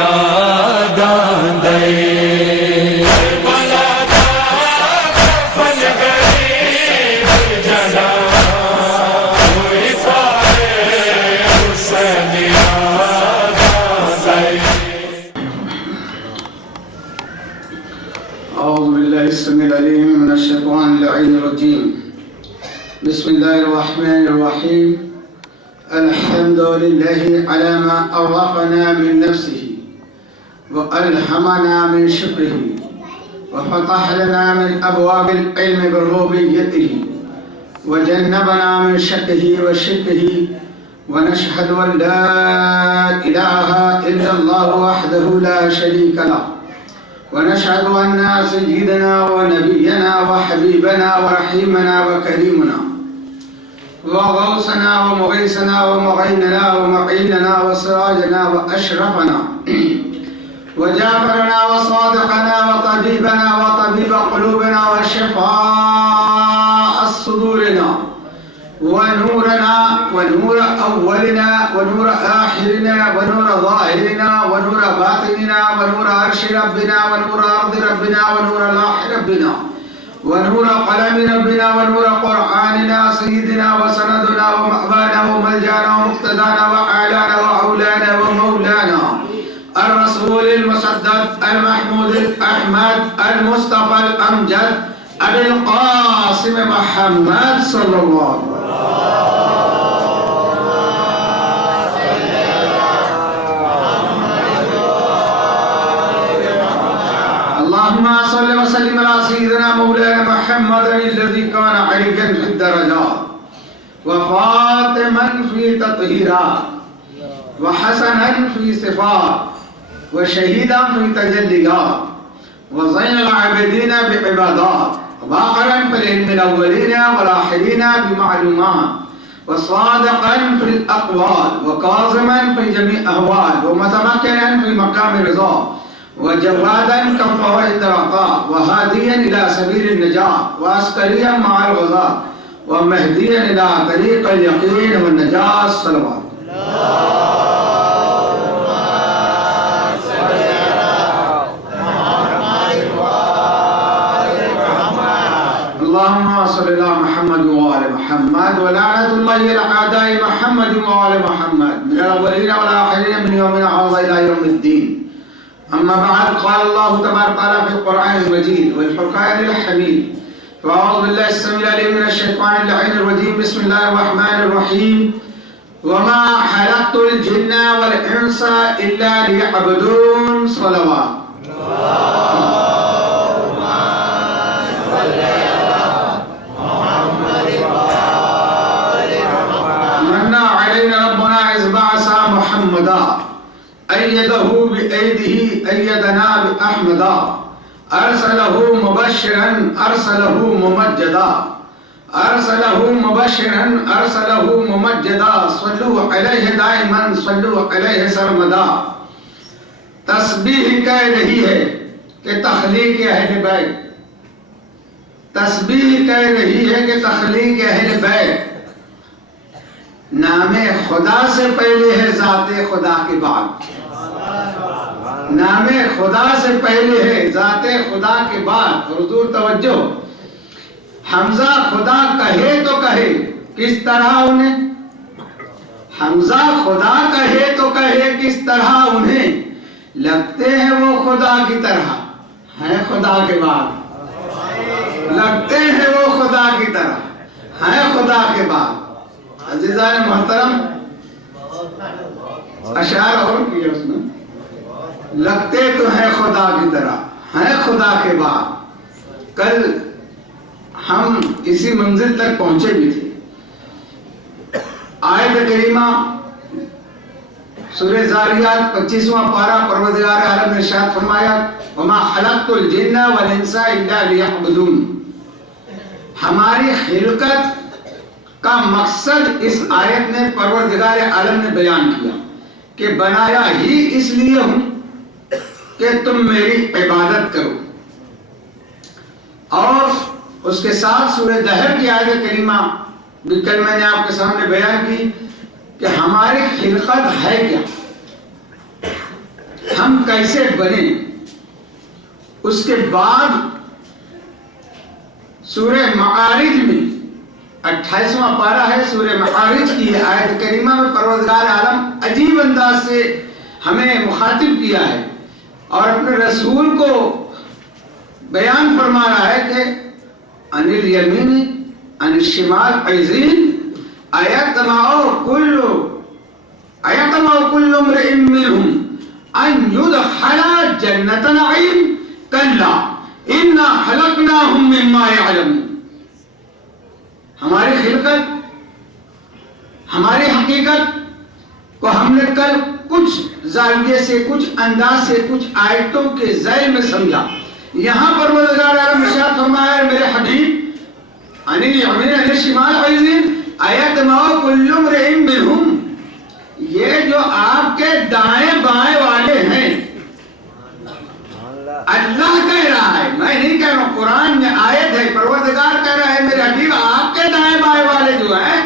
یاد آندے أعوذ بالله السميع العليم من الشيطان اللعين الرجيم. بسم الله الرحمن الرحيم. الحمد لله على ما أوقنا من نفسه وألهمنا من شكره وفتح لنا من أبواب العلم بربوبيته وجنبنا من شكه وشركه ونشهد أن لا إله إلا الله وحده لا شريك له ونشهد أن سيدنا ونبينا وحبيبنا ورحيمنا وكريمنا وغوثنا ومغيثنا ومعيننا ومعيننا وسراجنا وأشرفنا وجابرنا وصادقنا وطبيبنا وطبيب قلوبنا وشفاء صدورنا ونورنا ونور أولنا ونور آخرنا ونور ظاهرنا ونور باطننا ونور عرش ربنا ونور أرض ربنا ونور لوح ربنا ونور قلم ربنا ونور قرآننا سيدنا وسندنا ومأوانا وملجانا ومقتدانا وأعلانا وأولانا ومولانا الرسول المسدد المحمود الأحمد المصطفى الأمجد أبي القاسم محمد صلى الله عليه وسلم. اللهم صل وسلم على سيدنا مولانا محمد الذي كان عليا في الدرجات وفاطما في تطهيرات وحسنا في صفات وشهيدا في تجليات وزين العابدين بعبادات وباقرا في العلم الأولين والآخرين بمعلومات وصادقا في الأقوال وكاظما في جميع أهوال ومتمكنا في مقام الرضا وجوادا كفوائد العطاء وهاديا إلى سبيل النجاة وعسكريا مع الغزاة ومهديا إلى طريق اليقين والنجاة الصلوات. اللهم صل على محمد وآل محمد ولعنة الله على أعداء محمد وآل محمد من الأولين والآخرين من يومنا هذا إلى يوم الدين. أما بعد قال الله تبارك وتعالى في القرآن المجيد والفرقان الحميد. فأعوذ بالله السميع العليم من الشيطان اللعين الرجيم. بسم الله الرحمن الرحيم. وما خلقت الجن والإنس إلا ليعبدون. صلوات. محمدا أيده بأيده أيدنا بأحمدا أرسله مبشرا أرسله ممجدا أرسله مبشرا أرسله ممجدا صلوا عليه دائما صلوا عليه سرمدا. تسبیح کہہ رہی ہے کہ تخلیق اہل بیت. تسبیح کہہ رہی ہے کہ تخلیق اہل بیت. نام خدا سے پہلے ہے ذات خدا کے بعد. نام خدا سے پہلے ہے ذات خدا کے بعد. حضور توجہ. حمزہ خدا کہے تو کہے کس طرح انہیں. حمزہ خدا کہے تو کہے کس طرح انہیں. لگتے ہیں وہ خدا کی طرح ہیں خدا کے بعد. لگتے ہیں وہ خدا کی طرح ہیں خدا کے بعد. عزیزان محترم اشعار اور کیا اس میں. لگتے تو ہیں خدا کی طرح ہیں خدا کے بعد. کل ہم اسی منزل تک پہنچے بھی تھے. آیت کریمہ سورہ زاریات 25واں پارہ پروردگار عالم نے ارشاد فرمایا وما خلقت الجن والانس الا ليعبدون. ہماری خلقت کا مقصد اس آیت نے پروردگار عالم نے بیان کیا کہ بنایا ہی اس لیے ہوں کہ تم میری عبادت کرو. اور اس کے ساتھ سورہ دہر کی آیت کریمہ بھی کل میں نے آپ کے سامنے بیان کی کہ ہماری خلقت ہے کیا. ہم ہم کیسے بنے. اس کے بعد سورہ معارج میں 28واں پارہ ہے سورہ معارج کی آیت کریمہ میں پروردگار عالم عجیب انداز سے ہمیں مخاطب کیا ہے اور اپنے رسول کو بیان فرما رہا ہے کہ ان الیمین ان الشمال عزین ایطمع کل امرئ منہم ان یدخل جنت نعیم کلا انا خلقناہم مما یعلمون. ہماری خلقت، ہماری حقیقت کو ہم نے کل کچھ زاویے سے، کچھ انداز سے، کچھ آیتوں کے ذیل میں سمجھا. یہاں پر پروردگار عالم ارشاد فرمایا ہے میرے حبیب ان الیمین ان الشمال عزین ایطمع کل امرئ منہم، یہ جو آپ کے دائیں بائیں والے ہیں اللہ کہہ رہا ہے، میں نہیں کہہ رہا ہوں، قرآن میں آیت ہے، پروردگار کہہ رہا ہے میرے حبیب آپ کے دائیں بائیں والے جو ہیں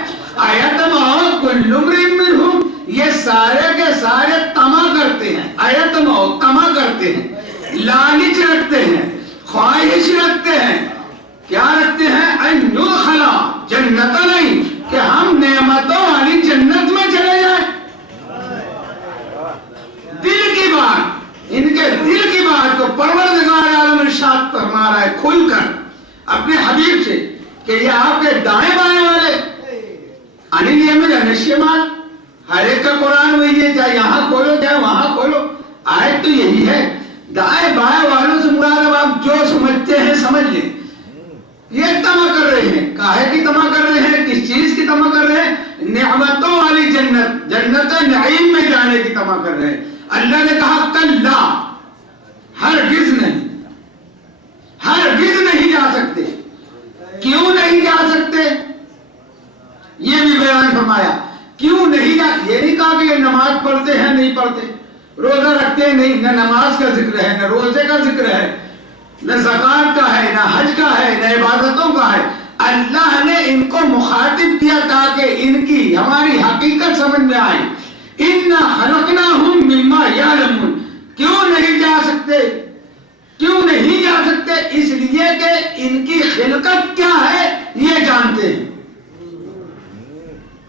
ایطمع کل امرئ منہم، یہ سارے کے سارے طمع کرتے ہیں، ایطمع طمع کرتے ہیں، لالچ رکھتے ہیں، خواہش رکھتے ہیں. کیا رکھتے ہیں؟ ان یدخل جنت نعیم، کہ ہم نعمتوں والی جنت میں چلے جائیں. دل کی بات، ان کے دل کی بات کو پروردگار عالم ارشاد فرما رہا ہے کھل کر اپنے حبیب سے کہ یہ آپ کے دائیں بائیں والے ان الیمین ان الشمال، ہر ایک کا قرآن وہی ہے، چاہے یہاں کھولو چاہے وہاں کھولو، آیت تو یہی ہے. دائیں بائیں والوں سے مراد اب آپ جو سمجھتے ہیں سمجھ لیں. یہ طمع کر رہے ہیں، کاہے کی طمع کر رہے ہیں، کس چیز کی طمع کر رہے ہیں؟ نعمتوں والی جنت، جنت نعیم میں جانے کی طمع کر رہے ہیں. اللہ نے کہا کلا، ہرگز نہیں، ہرگز نہیں جا سکتے. کیوں نہیں جا سکتے یہ بھی بیان فرمایا. کیوں نہیں جا، یہ نہیں کہا کہ یہ نماز پڑھتے ہیں نہیں پڑھتے، روزہ رکھتے ہیں نہیں، نہ نماز کا ذکر ہے، نہ روزے کا ذکر ہے، نہ زکوٰۃ کا ہے، نہ حج کا ہے، نہ عبادتوں کا ہے. اللہ نے ان کو مخاطب کیا تاکہ ان کی ہماری حقیقت سمجھ میں آئے. انا خلقناہم مما یعلمون. کیوں نہیں جا سکتے؟ کیوں نہیں جا سکتے؟ اس لیے کہ ان کی خلقت کیا ہے یہ جانتے ہیں.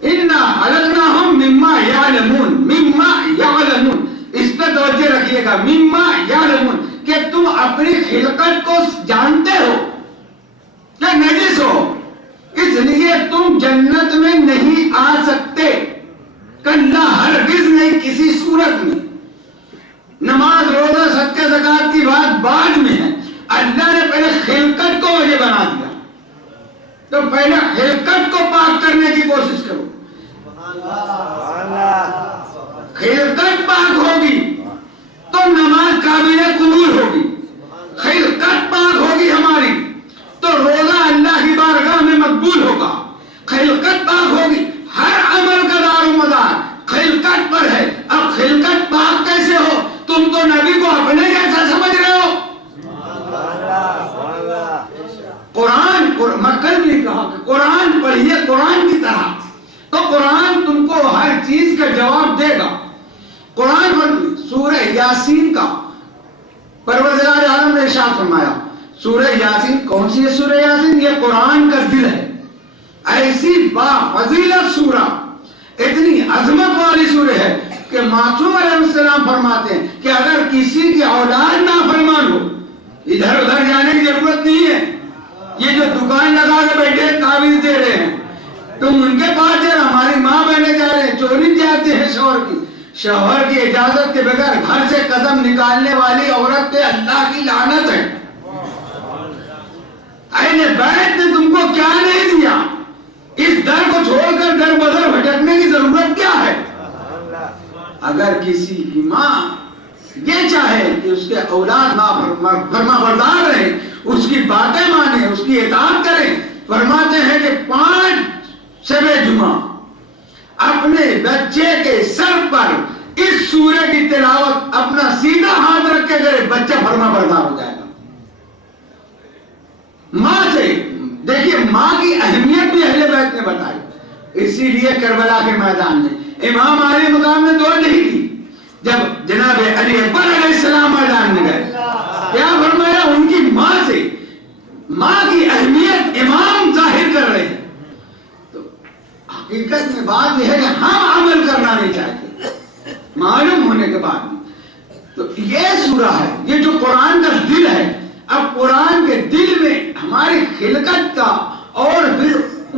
انا خلقناہم مما یعلمون، مما یعلمون، اس پہ توجہ رکھیے گا. مما یعلمون، کہ تم اپنی خلقت کو جانتے ہو کہ نجس ہو، اس لیے تم جنت میں نہیں آ سکتے. کلا، ہرگز نہیں، کسی صورت میں. نماز روزہ صدقہ زکوٰۃ کی بات بعد میں ہے. اللہ نے پہلے خلقت کو وجہ بنا دیا، تو پہلے خلقت کو پاک کرنے کی کوشش کرو. خلقت پاک ہوگی تو نماز قابل قبول ہوگی. خلقت پاک ہوگی ہماری تو روزہ اللہ کی بارگاہ میں مقبول ہوگا. خلقت پاک ہوگی، ہر عمل کا دار و مدار خلقت پر ہے. اب خلقت پاک کیسے ہو؟ تم تو نبی کو اپنے جیسا سمجھ رہے ہو. قرآن مکل نے کہا کہ قرآن پڑھیے قرآن کی طرح، تو قرآن تم کو ہر چیز کا جواب دے گا. قرآن پر سورہ یاسین کا پروردگار عالم نے ارشاد فرمایا. سورہ یاسین کون سی ہے؟ سورہ یاسین یہ قرآن کا دل ہے. ایسی با فضیلت سورہ، اتنی عظمت والی سورہ ہے کہ معصوم علیہ السلام فرماتے ہیں کہ اگر کسی کی اولاد نافرمان ہو، ادھر ادھر جانے کی ضرورت نہیں ہے. یہ جو دکان لگا کے بیٹھے تعویذ دے رہے ہیں، تم ان کے پاس دے رہے، ہماری ماں بہنیں جا رہے ہیں، چوری جاتے ہیں شوہر کی اجازت کے بغیر گھر سے قدم نکالنے والی عورت پہ اللہ کی لعنت ہے. اہل بیت نے تم کو کیا نہیں دیا؟ اس در کو چھوڑ کر در بدر بھٹکنے کی ضرورت کیا ہے؟ اگر کسی کی ماں یہ چاہے کہ اس کے اولاد فرما بردار رہے، اس کی باتیں مانے، اس کی اطاعت کریں، فرماتے ہیں کہ 5 شب جمعہ اپنے بچے کے سر پر اس سورہ کی تلاوت اپنا سیدھا ہاتھ رکھ کے کرے، بچہ فرما بردار ہو جائے گا. ماں سے دیکھیے، ماں کی اہمیت بھی اہل بیت نے بتائی. اسی لیے کربلا کے میدان میں امام علی مقام نے دعا نہیں کی. جب جناب علی اکبر علیہ السلام میدان میں گئے کیا فرمایا؟ ان کی ماں کی اہمیت امام ظاہر کر رہے ہیں. تو حقیقت میں بات یہ ہے کہ ہم عمل کرنا نہیں چاہتے معلوم ہونے کے بعد. تو یہ سورہ ہے، یہ جو قرآن کا دل ہے. اب قرآن کے دل میں ہماری خلقت کا اور پھر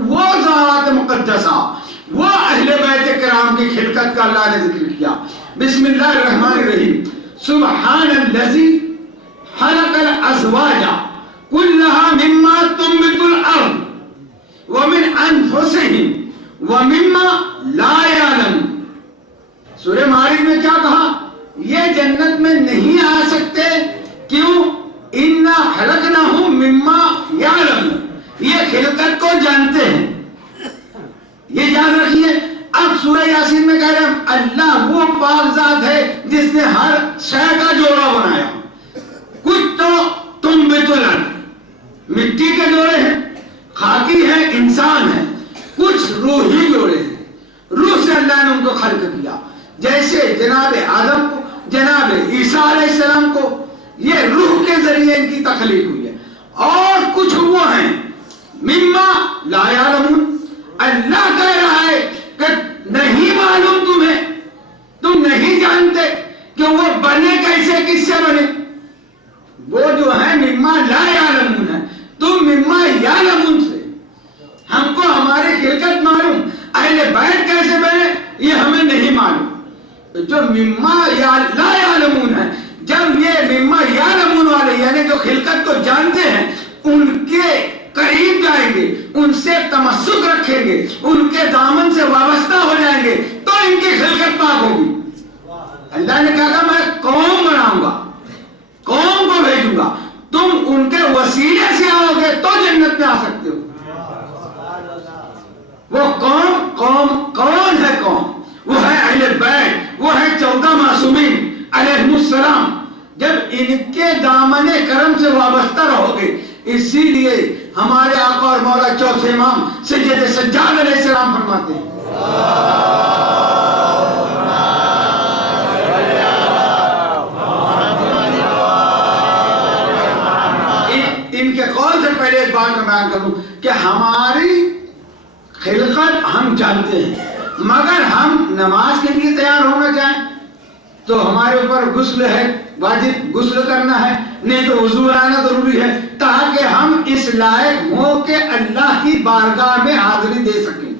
وہ ذات مقدسہ، وہ اہل بیت کرام کی خلقت کا اللہ نے ذکر کیا. بسم اللہ الرحمن الرحیم. سبحان الذی خلق الازواج كلها مما تنبت الارض ومن انفسهم ومما لا يعلمون. سورہ معارج میں کیا کہا؟ یہ جنت میں نہیں آ سکتے. کیوں؟ انا خلقناہم مما یعلمون. یہ خلقت کو جانتے ہیں، یہ یاد رکھیے. اب سورہ یاسین میں کہہ رہے ہیں اللہ وہ پاک ذات ہے جس نے ہر شے کا جوڑا بنایا. کچھ تو تم بتلن مٹی کے جوڑے ہیں، خاکی ہے، انسان ہے. کچھ روحی جوڑے ہیں، روح سے اللہ نے ان کو خلق کیا. جیسے جناب آدم کو، جناب عیسیٰ علیہ السلام کو یہ روح کے ذریعے ان کی تخلیق ہوئی ہے. اور کچھ وہ ہیں مما لا یعلمون. اللہ کہہ رہا ہے کہ نہیں معلوم تمہیں، تم نہیں جانتے کہ وہ بنے کیسے، کس سے بنے. وہ جو ہے مما لا یعلمون ہے، تم مما یعلمون سے. ہم کو ہماری خلقت معلوم، اہل بیت کیسے بنے یہ ہمیں نہیں معلوم. جو مما لا یعلمون ہے، جب یہ مما یعلمون والے یعنی جو خلقت کو جانتے ہیں ان کے قریب جائیں گے، ان سے تمسک رکھیں گے، ان کے دامن سے وابستہ ہو جائیں گے تو ان کی خلقت پاک ہوگی. اللہ نے کہا میں قوم بناؤں گا، قوم کو بھیجوں گا، تم ان کے وسیلے سے آؤ گے تو جنت میں آ سکتے ہو. وہ قوم کون ہے؟ قوم وہ ہے اہل بیت، وہ ہے 14 معصومین علیہم السلام. جب ان کے دامن کرم سے وابستہ رہو گے، اسی لیے ہمارے آقا اور مولا چوتھے امام سید سجاد علیہ السلام فرماتے ہیں ان کے قول سے پہلے ایک بات میں بیان کروں کہ ہماری خلقت ہم جانتے ہیں، مگر ہم نماز کے لیے تیار ہونا چاہیں تو ہمارے اوپر غسل ہے، واجب غسل کرنا ہے، نہیں تو وضو آنا ضروری ہے تاکہ ہم اس لائق ہو کہ اللہ کی بارگاہ میں حاضری دے سکیں.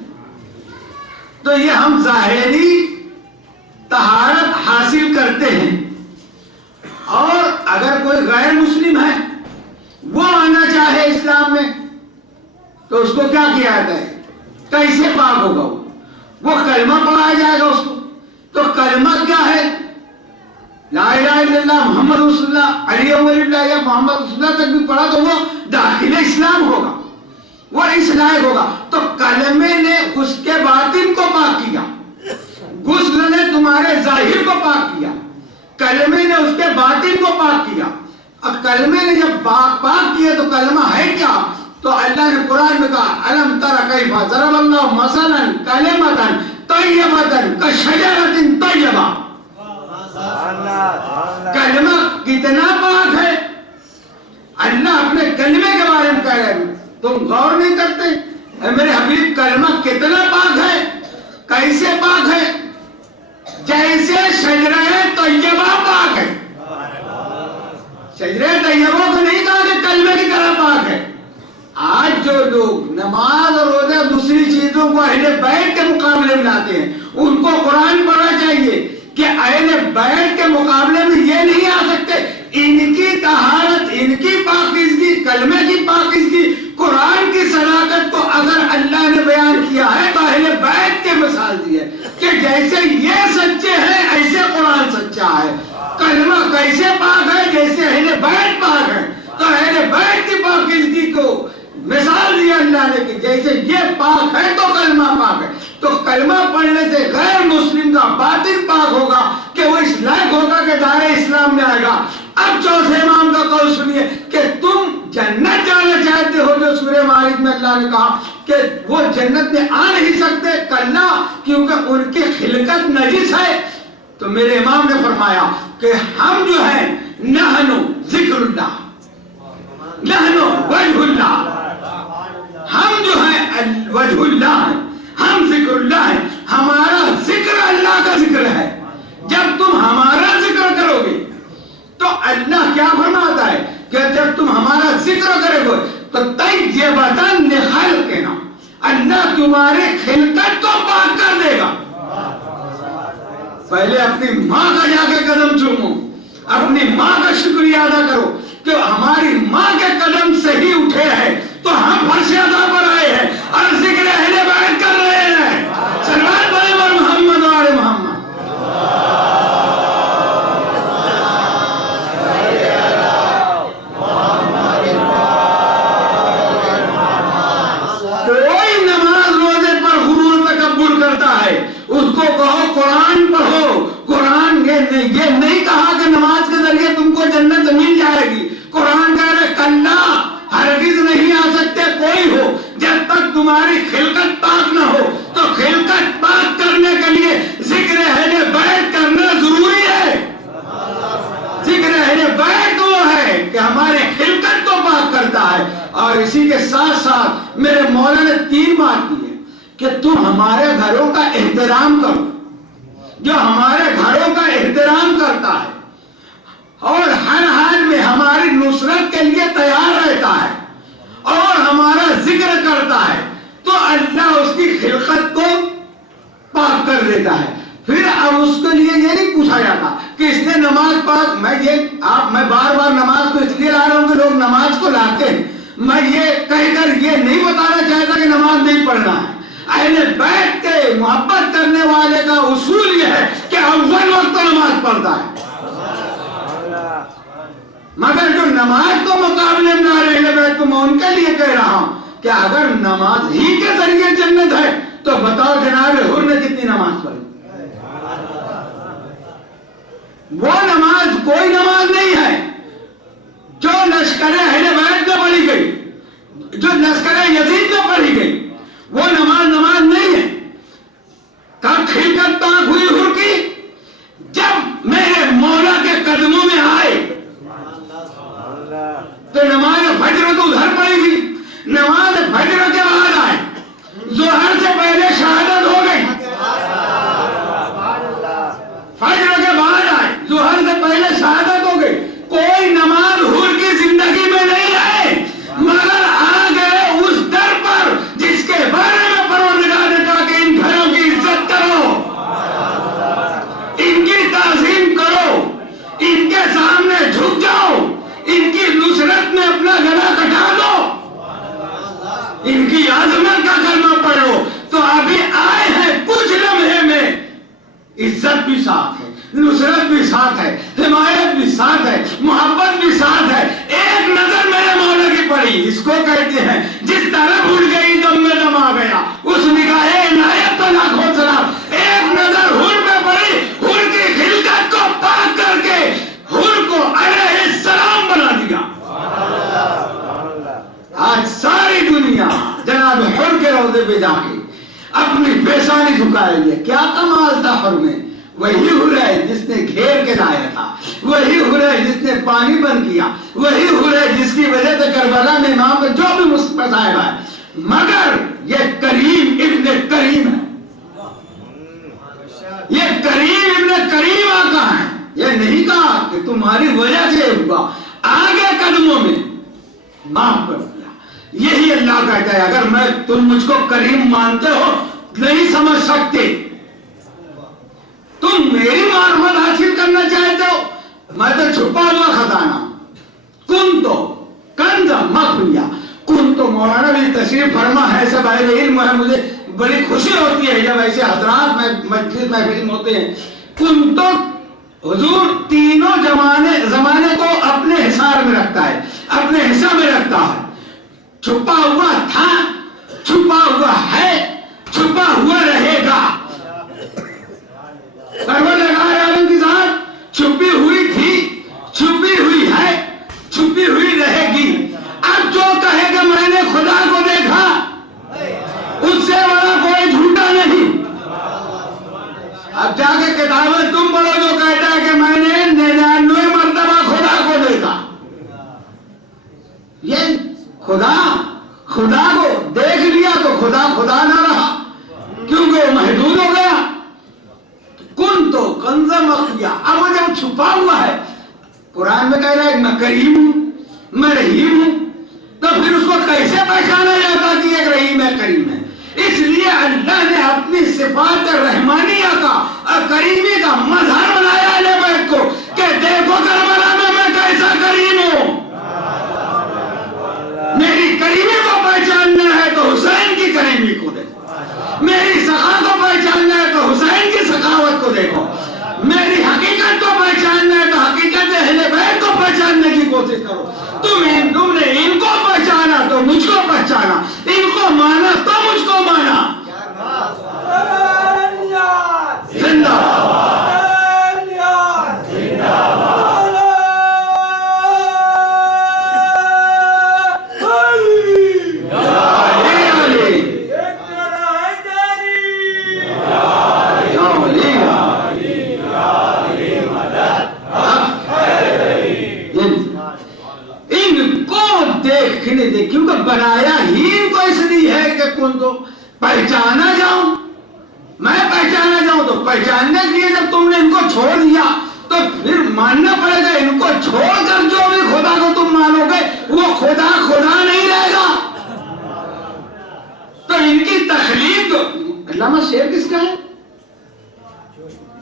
تو یہ ہم ظاہری طہارت حاصل کرتے ہیں. اور اگر کوئی غیر مسلم ہے وہ آنا چاہے اسلام میں تو اس کو کیا کیا جاتا ہے؟ کیسے پاک ہوگا؟ وہ کلمہ پڑھایا جائے گا اس کو. تو کلمہ کیا ہے؟ لا الہ الا اللہ محمد رسول اللہ علی ولی اللہ یا محمد رسول اللہ تک بھی پڑھا تو وہ داخل اسلام ہوگا، وہ اس لائق ہوگا. تو کلمے نے اس کے باطن کو پاک کیا، غسل نے تمہارے ظاہر کو پاک کیا، کلمے نے اس کے باطن کو پاک کیا. اب کلمے نے جب پاک کیا تو کلمہ ہے کیا؟ تو اللہ نے قرآن میں کہا الم تر کیف ضرب اللہ مثلا کلمۃ طیبۃ کشجرۃ طیبہ. کلمہ کتنا پاک ہے، اللہ اپنے کلمے کے بارے میں کہہ رہے ہیں، تم غور نہیں کرتے؟ اے میرے حبیب کلمہ کتنا پاک ہے، کیسے پاک ہے؟ جیسے شجرہ طیبہ پاک ہے. شجرہ طیبہ کو نہیں کہا کہ کلمے کی طرح پاک ہے. آج جو لوگ نماز اور روزہ دوسری چیزوں کو اہل بیت کے مقابلے میں لاتے ہیں، ان کو قرآن پڑھنا چاہیے کہ اہل بیت کے مقابلے میں یہ نہیں آ سکتے. ان کی طہارت، ان کی پاکیزگی، کلمے کی پاکیزگی، قرآن کی صداقت کو اگر اللہ نے بیان کیا ہے تو اہل بیت کے مثال دی ہے کہ جیسے یہ سچے ہیں ایسے قرآن سچا ہے. کلمہ کیسے پاک ہے؟ جیسے اہل بیت پاک ہے. تو اہل بیت کی پاکیزگی کو مثال دیا اللہ نے کہ جیسے یہ پاک ہے تو کلمہ پاک ہے. تو کلمہ پڑھنے سے غیر مسلم کا باطن پاک ہوگا کہ وہ اس لائق ہوگا کہ دائرہ اسلام میں آئے گا. اب چوتھے امام کا قول سنیے کہ تم جنت جانا چاہتے ہو، جو سورہ معارج میں اللہ نے کہا کہ وہ جنت میں آ نہیں سکتے. کلا، کیونکہ ان کی خلقت نجس ہے، تو میرے امام نے فرمایا کہ ہم جو ہیں نحنو ذکر اللہ، نحنو وجہ اللہ، ہم جو ہیں وجہ اللہ ہیں، ہم ذکر اللہ ہیں، ہمارا ذکر اللہ کا ذکر ہے۔ جب تم ہمارا ذکر کرو گے تو اللہ کیا فرماتا ہے کہ جب تم ہمارا ذکر کرے گے تو طیبۃ لخلقنا، اللہ تمہارے خلقت کو پاک کر دے گا۔ پہلے اپنی ماں کا جا کے قدم چومو، اپنی ماں کا شکریہ ادا کرو کہ ہماری ماں کے قدم سے ہی اٹھے ہیں تو ہم فرش ادا پر آئے ہیں اور ذکر اہل بیت کر رہے ہیں۔ صلوات پڑھیں اور محمد و آل محمد۔ کوئی نماز روزے پر غرور تکبر کرتا ہے، اس کو کہو قرآن پڑھو۔ قرآن یہ نہیں کہا کہ نماز کے ذریعے تم کو جنت مل جائے گی۔ قرآن کہہ رہے کلا، ہرگز نہیں آ سکتے کوئی ہو جب تک تمہاری خلقت پاک نہ ہو۔ تو خلقت پاک کرنے کے لیے ذکر اہل بیت کرنا ضروری ہے۔ ذکر اہل بیت وہ ہے کہ ہمارے خلقت کو پاک کرتا ہے۔ اور اسی کے ساتھ ساتھ میرے مولا نے 3 بات کی ہے کہ تم ہمارے گھروں کا احترام کرو۔ جو ہمارے گھروں کا احترام کرتا ہے اور ہر حال میں ہماری نصرت کے لیے تیار رہتا ہے اور ہمارا ذکر کرتا ہے تو اللہ اس کی خلقت کو پاک کر دیتا ہے۔ پھر اب اس کے لیے یہ نہیں پوچھا جاتا کہ اس نے نماز پاک، میں بار بار نماز کو اس لیے لا رہا ہوں کہ لوگ نماز کو لاتے ہیں، میں یہ کہہ کر یہ نہیں بتانا چاہتا کہ نماز نہیں پڑھنا ہے۔ اہل بیت کے محبت کرنے والے کا اصول یہ ہے کہ اول وقت تو نماز پڑھتا ہے، مگر جو نماز کو مقابلے میں آ رہے ہیں تو میں ان کے لیے کہہ رہا ہوں کہ اگر نماز ہی کے ذریعے جنت ہے تو بتاؤ جناب حر نے کتنی نماز پڑھی؟ وہ نماز کوئی نماز نہیں ہے جو لشکر اہل بیت میں پڑھی گئی، جو لشکر یزید میں پڑھی گئی، وہ نماز نہیں ہے۔ کب خلقت پاک ہوئی حر کی؟ جب میرے مولا کے قدموں میں آئے تو نماز فجر تو ادھر پڑی تھی، نماز فجر کے بعد آئے، ظہر سے پہلے شہادت ہو گئی، فجر کے بعد آئے، ظہر سے پہلے شہادت ہو گئی۔ کوئی نماز حر کی زندگی میں نہیں آئے مگر آ گئے اس در پر جس کے بارے میں پروردگار نے کہا کہ ان گھروں کی عزت کرو، ان کی تعظیم کرو، ان کے سامنے جھک جاؤ، ان کی نصرت میں اپنا گلا کٹا دو، ان کی عظمت کا کلمہ پڑھو۔ تو ابھی آئے ہیں کچھ لمحے میں عزت بھی ساتھ ہے، نصرت بھی ساتھ ہے، حمایت بھی ساتھ ہے، محبت بھی ساتھ ہے۔ ایک نظر میرے مولا کی پڑی، اس کو کہتے ہیں جس طرح اٹھ گئی دم میں دم آ گیا، اس نگاہ عنایت پر لاکھوں سلام۔ ایک نظر حر پہ پڑی، حر کی خلقت کو پاک کر کے حر کو علیہ السلام بنا دیا۔ آج ساری دنیا جناب حر کے روضے پہ جا کے اپنی پیشانی جھکا رہی ہے۔ کیا کمال تھا حر میں؟ وہی حر ہے جس نے گھیر کے لایا تھا، وہی حر ہے جس نے پانی بند کیا، وہی حر ہے جس کی وجہ سے کربلا میں امام پہ جو بھی مصیبت آئے ہے، مگر یہ کریم ابن کریم ہے، یہ کریم ابن کریم آقا ہے۔ یہ نہیں کہا کہ تمہاری وجہ سے ہوا، آگے قدموں میں معاف کر دیا۔ یہی اللہ کہتا ہے اگر تم مجھ کو کریم مانتے ہو، نہیں سمجھ سکتے، تم میری معرفت حاصل کرنا چاہتے ہو، میں تو چھپا ہوا خزانہ، کن تو کنز مخفیہ، کن تو مولانا بھی تشریف فرما ہے، سب اہل علم ہے، مجھے بڑی خوشی ہوتی ہے جب ایسے حضرات مجلس محفل ہوتے ہیں۔ کن تو حضور تینوں زمانے کو اپنے حصار میں رکھتا ہے، اپنے حصہ میں رکھتا ہے۔ چھپا ہوا تھا، چھپا ہوا ہے، چھپا ہوا رہے گا۔ پروردگار عالم کی ذات چھپی ہوئی تھی، چھپی ہوئی ہے، چھپی ہوئی رہے گی۔ اب جو کہے کہ میں نے خدا کو دیکھا، اس سے بڑا کوئی جھوٹا نہیں۔ اب جا کے کتابیں تم پڑھو خدا خدا کو دیکھ لیا تو خدا خدا نہ رہا، کیونکہ وہ محدود ہو گیا. کن تو کنزا مخفیا، اب وہ جب چھپا ہوا ہے، قرآن میں کہہ رہا ہے میں کریم ہوں، میں رحیم ہوں، تو پھر اس کو کیسے پہچانا جاتا کہ ایک رحیم ہے کریم ہے؟ اس لیے اللہ نے اپنی صفات رحمانیہ کا اور کریمی کا مظہر بنایا اہل بیت کو کہ دیکھو کربلا میں کیسا کریم ہوں. میری کریمی کو پہچاننا ہے تو حسین کی کریمی کو دیکھو، میری سخا کو پہچاننا ہے تو حسین کی سخاوت کو دیکھو، میری حقیقت کو پہچاننا ہے تو حقیقت اہل بیت کو پہچاننے کی کوشش کرو. تم نے ان کو پہچانا تو مجھ کو پہچانا، ان کو مانا تو مجھ کو مانا. زندہ کیونکہ بنایا ہی ان کو اس لیے ہے کہ کن تو پہچانا جاؤں، میں پہچانا جاؤں. تو پہچاننے کے لیے جب تم نے ان کو چھوڑ دیا تو پھر ماننا پڑے گا ان کو چھوڑ کر جو بھی خدا کو تم مانو گے وہ خدا خدا نہیں رہے گا. تو ان کی تخلیق علامہ شیر کس کا ہے؟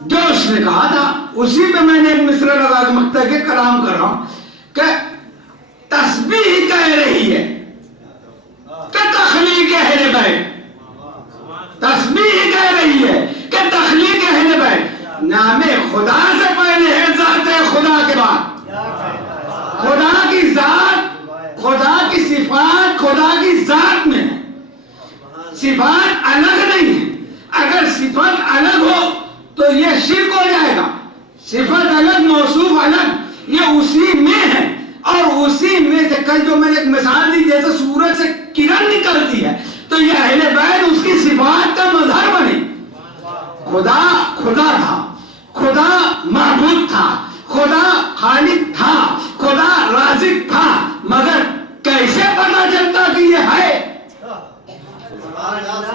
جو اس نے کہا تھا اسی پہ میں نے ایک مصرع لگا کے مقطع کے کلام کر رہا ہوں کہ تسبیح کہہ رہی ہے کہ تخلیق اہل بیت، تسبیح کہہ رہی ہے کہ تخلیق اہل بیت. نام خدا سے پہلے ہے ذات خدا کے بعد. خدا کی ذات، خدا کی صفات خدا کی ذات میں ہے، صفات الگ نہیں ہے. اگر صفات الگ ہو تو یہ شرک ہو جائے گا. صفت الگ، موصوف الگ، یہ اسی میں ہے. اور اسی میں سے کل جو میں نے ایک مثال دی جیسے سورج سے کرن نکلتی ہے تو یہ اہل بیت اس کی صفات کا مظہر بنے. خدا خدا تھا، خدا معبود تھا، خدا خالق تھا، خدا رازق تھا، مگر کیسے پتا چلتا کہ یہ ہے؟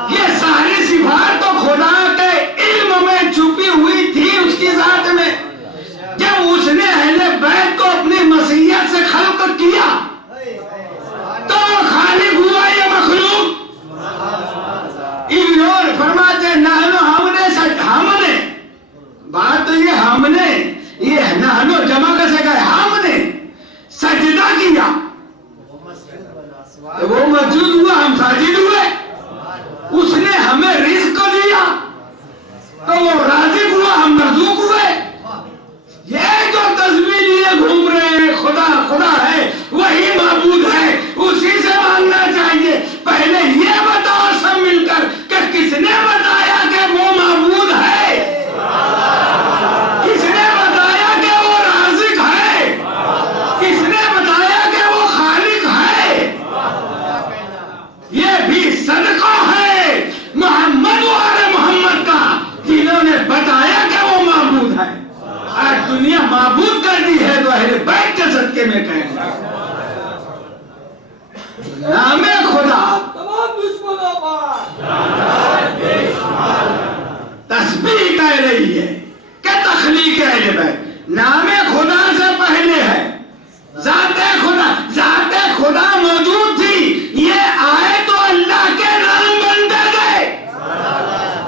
یہ ساری صفات تو خدا کے علم میں چھپی ہوئی تھی اس کی ذات میں. جب اس نے اہل بیت کو اپنی مسیحیت سے خلق کیا تو خالق ہوا یہ مخلوق. اگنور فرماتے ہم نے بات تو یہ ہم نے یہ نحنو جمع کیسے گئے، ہم نے سجدہ کیا وہ موجود ہوا، ہم ساجد ہوئے. اس نے ہمیں رزق دیا تو وہ رازق ہوا، ہم مرزوق ہوئے. یہ جو تسبیح لیے گھوم رہے ہیں خدا خدا ہے، وہی معبود ہے، اسی سے مانگنا چاہیے. پہلے یہ بتاؤ سب مل کر کہ کس نے بتایا کہ وہ معبود ہے؟ کس نے بتایا کہ وہ رازق ہے؟ کس نے بتایا کہ وہ خالق ہے؟ یہ بھی صدقہ ہے محمد و آل محمد کا، جنہوں نے بتایا کہ وہ معبود ہے. آج دنیا معبود کر دی ہے تو اہل بیت کے صدقے میں کہیں گے نام خدا. تسبیح کہہ رہی ہے کہ تخلیق اہل بیت نام خدا سے پہلے ہے. ذات خدا، ذات خدا موجود تھی، یہ آئے تو اللہ کے نام بنتے گئے.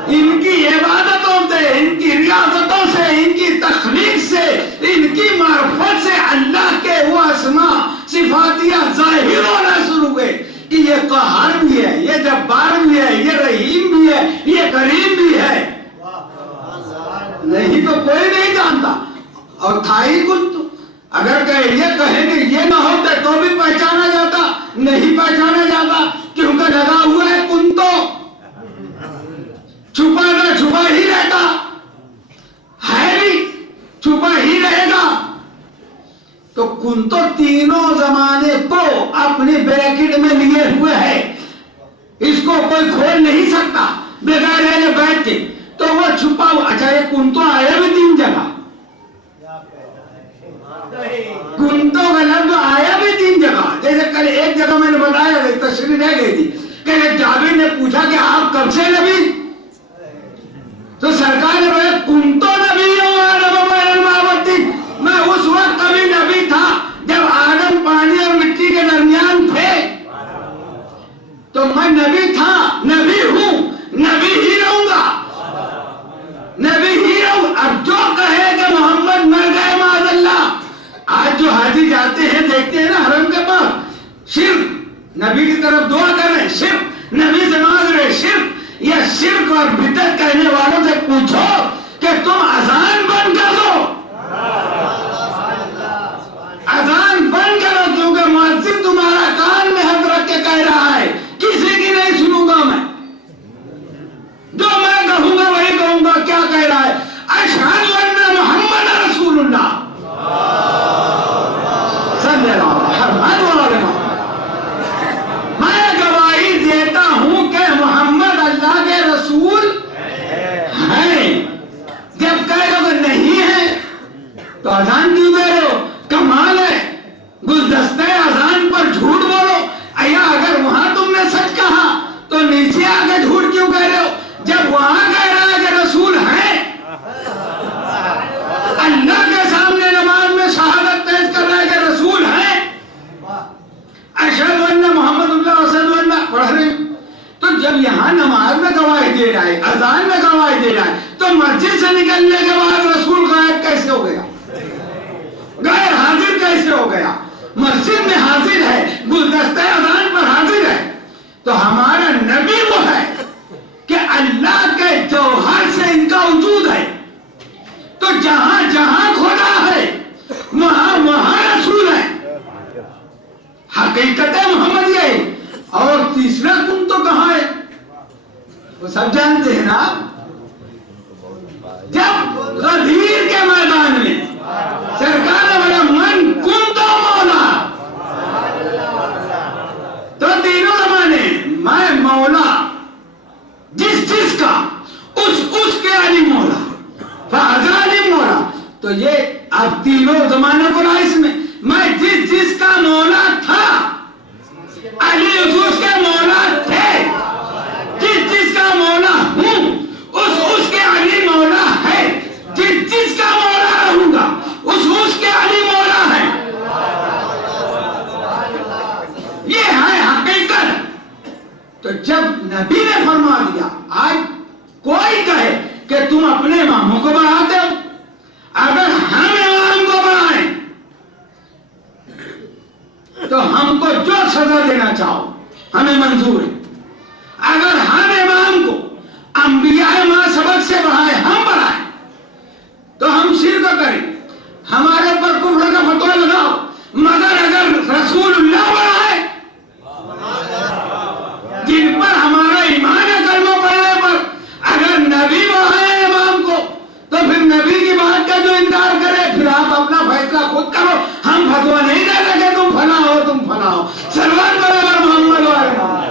ان کی عبادتوں سے، ان کی ریاضتوں سے، ان کی تخلیق سے، ان کی معرفت سے اللہ کے وہ اسماء صفاتیہ ظاہر ہونا شروع ہوئے کہ یہ قہار بھی ہے، یہ جبار بھی ہے، یہ رحیم بھی ہے، یہ کریم بھی ہے. نہیں تو کوئی نہیں جانتا. اور تھا ہی کچھ اگر یہ کہیں کہ یہ نہ ہوتے تو بھی پہچانا جاتا، نہیں پہچانا جاتا کیونکہ لگا ہوا ہے کن تو چھپا نہ چھپا ہی رہتا ہے، بھی چھپا ہی رہے گا. تو کن تو تینوں زمانے کو اپنے بریکٹ میں لیے ہوئے ہے، اس کو کوئی کھول نہیں سکتا بغیر اہل بیت کے. تو وہ چھپا ہوا. اچھا یہ کن تو آیا بھی 3 جگہ، کنتوں کا لفظ آیا بھی 3 جگہ. جیسے کل ایک جگہ میں نے بتایا رہ گئی تھی کہ جابر نے پوچھا کہ آپ کب سے نبی؟ تو سرکار نے بولا کن تو نبی ہوں میں اس وقت کبھی نبی تھا جب آدم پانی اور مٹی کے درمیان تھے، تو میں نبی تھا، نبی ہوں، نبی ہی رہوں گا، نبی ہی رہوں۔ اب جو کہے کہ محمد مر گئے معاذ اللہ، آج جو حاجی جاتے ہیں دیکھتے ہیں نا حرم کے پاس شرک، نبی کی طرف دعا کر رہے شرک، نبی سے مانگ رہے شرک، یا شرک اور بدعت کہنے والوں سے پوچھو کہ تم اذان بند کر دو، اذان بند کرو، کیونکہ مؤذن تمہارا کان میں ہاتھ رکھ کے کہہ رہا ہے کسی کی نہیں سنوں گا میں، جو میں کہوں گا وہی کہوں گا۔ کیا کہہ رہا ہے؟ اشہد ان محمد رسول اللہ صلی اللہ علیہ وسلم، میں گواہی دیتا ہوں کہ محمد اللہ کے رسول ہیں۔ جب کہہ رہے ہو کہ نہیں ہے تو اذان کیوں دے رہے ہو؟ کمال ہے، گلدستہ اذان پر جھوٹ بولو، یا اگر وہاں تم نے سچ کہا تو نیچے آ کے جھوٹ کیوں کہہ رہے ہو؟ جب وہاں کہہ رہا ہے کہ رسول ہیں، اللہ کے سامنے نماز میں شہادت پیش کر رہا ہے کہ رسول ہیں، اشہد ان محمد اللہ اشہد ان پڑھ رہے ہیں، تو جب یہاں نماز میں گواہی دے رہا ہے، اذان میں گواہی دے رہا ہے، تو مسجد سے نکلنے کے بعد رسول غائب کیسے ہو گیا؟ غیر حاضر کیسے ہو گیا؟ مسجد میں حاضر ہے، گلدستہ اذان پر حاضر ہے، تو ہمارا نبی وہ ہے کہ اللہ کے جوہر سے ان کا وجود ہے، تو جہاں جہاں خدا ہے وہاں وہاں رسول ہے، حقیقت محمد یہ ہے۔ اور تیسرا تم تو کہاں ہے؟ وہ سب جانتے ہیں نا، جب غدیر کے میدان میں سرکار نے بولا من کن تو مولا، تو تینوں زمانے میں مولا، جس جس کا اس کے علی مولا، فہذا علی مولا، تو یہ اب تینوں زمانے کو رہا اس میں جس جس کا مولا تھا علی اس کے مولا تھے، جس جس کا مولا ہوں اس کے علی مولا ہے، جس جس کا مولا رہوں گا اس کے علی مولا ہے، یہ ہے حقیقت۔ تو جب نبی نے فرما دیا، آج کوئی کہے کہ تم اپنے اماموں کو بڑھاتے ہو، اگر ہم امام کو بڑھائیں تو ہم کو جو سزا دینا چاہو ہمیں منظور ہے، اگر ہم امام کو انبیاء ما سبق سے بڑھائیں، ہم بڑھائیں تو ہم شرک کریں، ہمارے پر کفر کا فتویٰ لگاؤ، مگر اگر رسول اللہ بڑھائے جن پر ہمارا ایمان ہے کلمہ پڑھنے پر، اگر نبی بڑھائے امام کو تو پھر نبی کی بات کا جو انکار کرے، پھر آپ اپنا فیصلہ خود کرو، ہم فتویٰ نہیں دے سکے تم فلاں ہو تم فلاں ہو، سلوات برابر محمد وعلیہ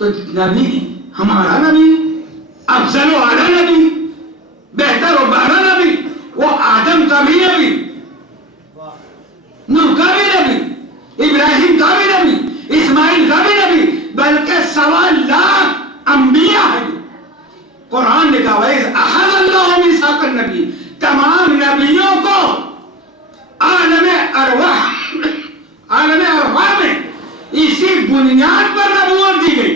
تو نبی ہمارا نبی افضل و اعلیٰ نبی بہتر و بالا نبی وہ آدم کا بھی نبی نوح کا بھی نبی ابراہیم کا بھی نبی اسماعیل کا بھی نبی بلکہ 1.25 لاکھ انبیاء ہیں. قرآن نے کہا وَإِذْ أَخَذَ اللَّهُ مِيثَاقَ النَّبِيِّينَ تمام نبیوں کو عالم ارواح میں اسی بنیاد پر نبوت دی گئی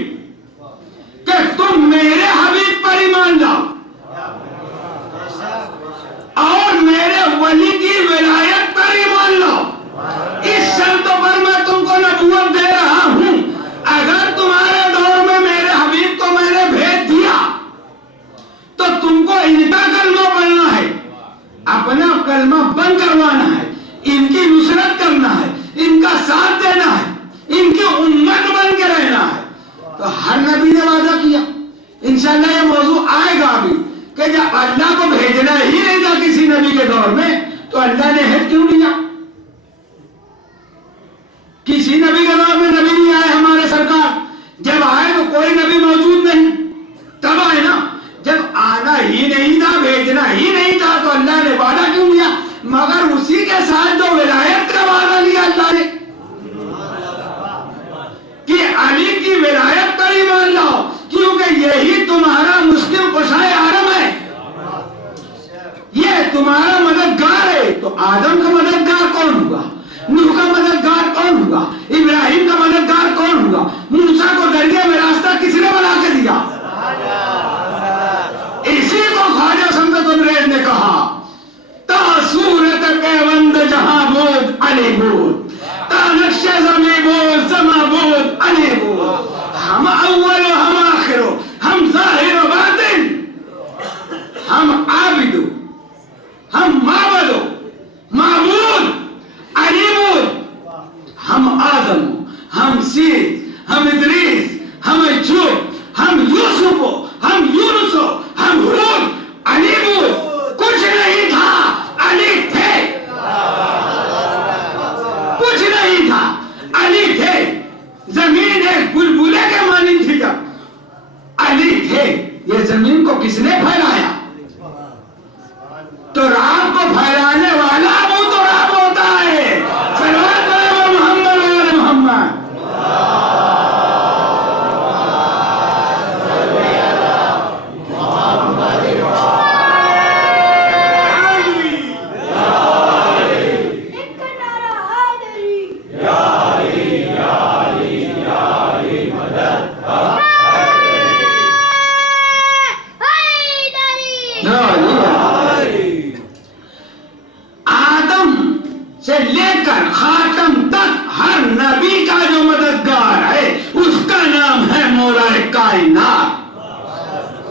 کہ تم میرے حبیب پر ایمان لاؤ اور میرے ولی کی ولایت پر ایمان لاؤ. اس شرطوں پر میں تم کو نبوت دے رہا ہوں اگر تمہارے دور میں میرے حبیب کو میں نے بھیج دیا تو تم کو ان کا کلمہ پڑھنا ہے اپنا کلمہ بند کروانا ہے ان کی نصرت کرنا ہے ان کا ساتھ دینا ہے ان کی امت بن کے رہنا ہے. تو ہر نبی نے وعدہ کیا. انشاءاللہ یہ موضوع آئے گا ابھی کہ جب اللہ کو بھیجنا ہی نہیں تھا کسی نبی کے دور میں تو اللہ نے عہد کیوں لیا؟ کسی نبی کے دور میں نبی نہیں آئے ہمارے سرکار. جب آئے تو کوئی نبی موجود نہیں تب آئے نا. جب آنا ہی نہیں تھا بھیجنا ہی نہیں تھا تو اللہ نے وعدہ کیوں لیا؟ مگر اسی کے ساتھ جو ولایت کا وعدہ لیا اللہ نے کہ علی کی ولایت پر ایمان لاؤ کیونکہ یہی تمہارا مشکل کشائے عالم ہے یہ تمہارا مددگار ہے. تو آدم کا مددگار کون ہوگا؟ نوح کا مددگار کون ہوگا؟ ابراہیم کا مددگار کون ہوگا؟ موسیٰ کو دریا میں راستہ کس نے بنا کے دیا؟ اسی کو خواجہ سمدت تبریز نے کہا تا صورت پیوند جہاں بود علی بود تا نقش زمیں بود زماں بود علی بود. ہم اول و ہم آخر و ہم ظاہر و باطن ہم عابد ہم معبد معبود علی بود. ہم آدم ہم سید ہم ادریس ہم ایوب ہم یوسف ہم یونس ہم ہود علی بود. کچھ نہیں تھا علی تھے کچھ نہیں تھا علی تھے. زمین ایک بلبلے کے مانند تھی جب علی تھے. یہ زمین کو کس نے پھیلایا؟ تو رات کو پھیلانے والا وہ تو رات ہوتا ہے. صلوات علی محمد و آل محمد.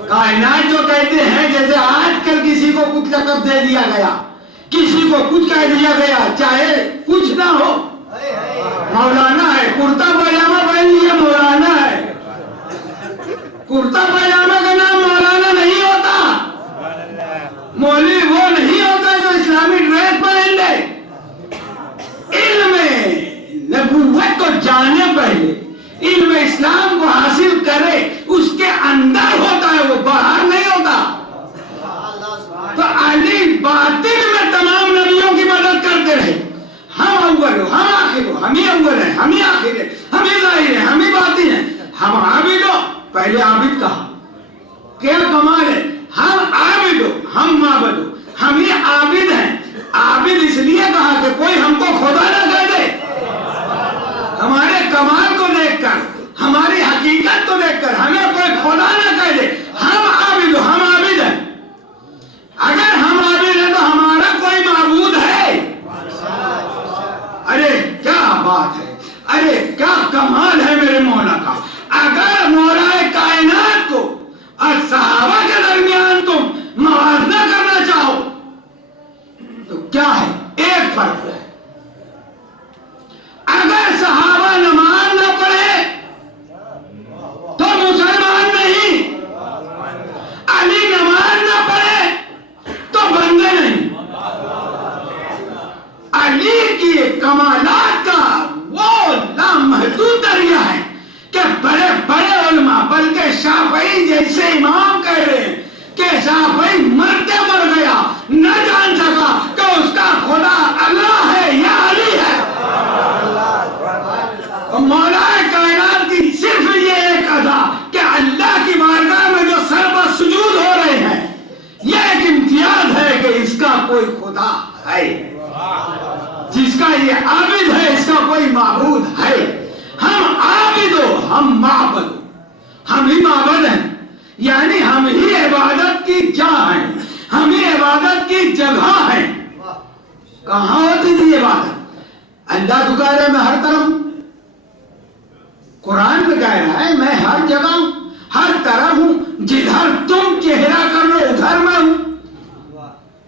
کائنات جو کہتے ہیں جیسے آج کل کسی کو کچھ لقب دے دیا گیا کسی کو کچھ کہہ دیا گیا چاہے کچھ نہ ہو مولانا ہے کرتا پاجامہ پہن لیا مولانا ہے. کرتا پاجامہ کا نام مولانا نہیں ہوتا. مولوی وہ نہیں ہوتا جو اسلامی ڈریس پہن لے. علم نبوت کو جانے پہلے علم اسلام کو حاصل کرے اس کے اندر ہوتا ہے وہ باہر نہیں ہوتا. تو علی باطن میں تمام نبیوں کی مدد کرتے رہے. ہم اول ہو ہم آخر ہو ہم ہی اول ہیں ہم ہی آخر ہیں ہم ہی ظاہر ہیں ہم ہی باطن ہیں. ہم عابد ہو پہلے عابد کہا کیا کمال ہے. ہم عابد ہو ہم معبد ہو ہم ہی عابد ہیں. عابد اس لیے کہا کہ کوئی ہم کو خدا نہ کہہ دے. ہمارے کمال کو دیکھ کر ہماری حقیقت کو دیکھ کر ہمیں کوئی خدا نہ کہہ دے. ہم عابد ہم عابد ہیں. اگر ہم عابد ہیں تو ہمارا کوئی معبود ہے. ارے کیا بات ہے ارے کیا کمال ہے میرے مولا کا. اگر مولا کائنات کو اور صحابہ کے درمیان تم موازنہ کرنا چاہو تو کیا ہے؟ ایک فرق ہے. اگر صحابہ نماز نہ پڑھے تو مسلمان نہیں. علی نماز نہ پڑھے تو بندے نہیں. علی کی کمالات کا وہ لامحدود دریا ہے کہ بڑے بڑے علماء شافعی جیسے امام کہہ رہے ہیں کہ شافعی مرتے مر گیا، نہ جان سکا کہ اس کا خدا اللہ ہے یا علی ہے۔ مولا کائنات کی صرف یہ ایک ادا کہ اللہ کی بارگاہ میں جو سر پر سجود ہو رہے ہیں، یہ ایک امتیاز ہے کہ اس کا کوئی خدا ہے، جس کا یہ عابد ہے، اس کا کوئی معبود ہے۔ ہم عابد ہو، ہم معبد ہو، ہم ہی معبد ہیں، یعنی ہم ہی عبادت کی جا ہیں، ہم ہی عبادت کی جگہ ہیں۔ کہاں ہوتی تھی عبادت؟ اللہ تو کہہ رہے میں ہر طرف، قرآن میں کہہ رہا ہے میں ہر جگہ ہوں، ہر طرف ہوں، جدھر تم چہرہ کر لو ادھر میں ہوں۔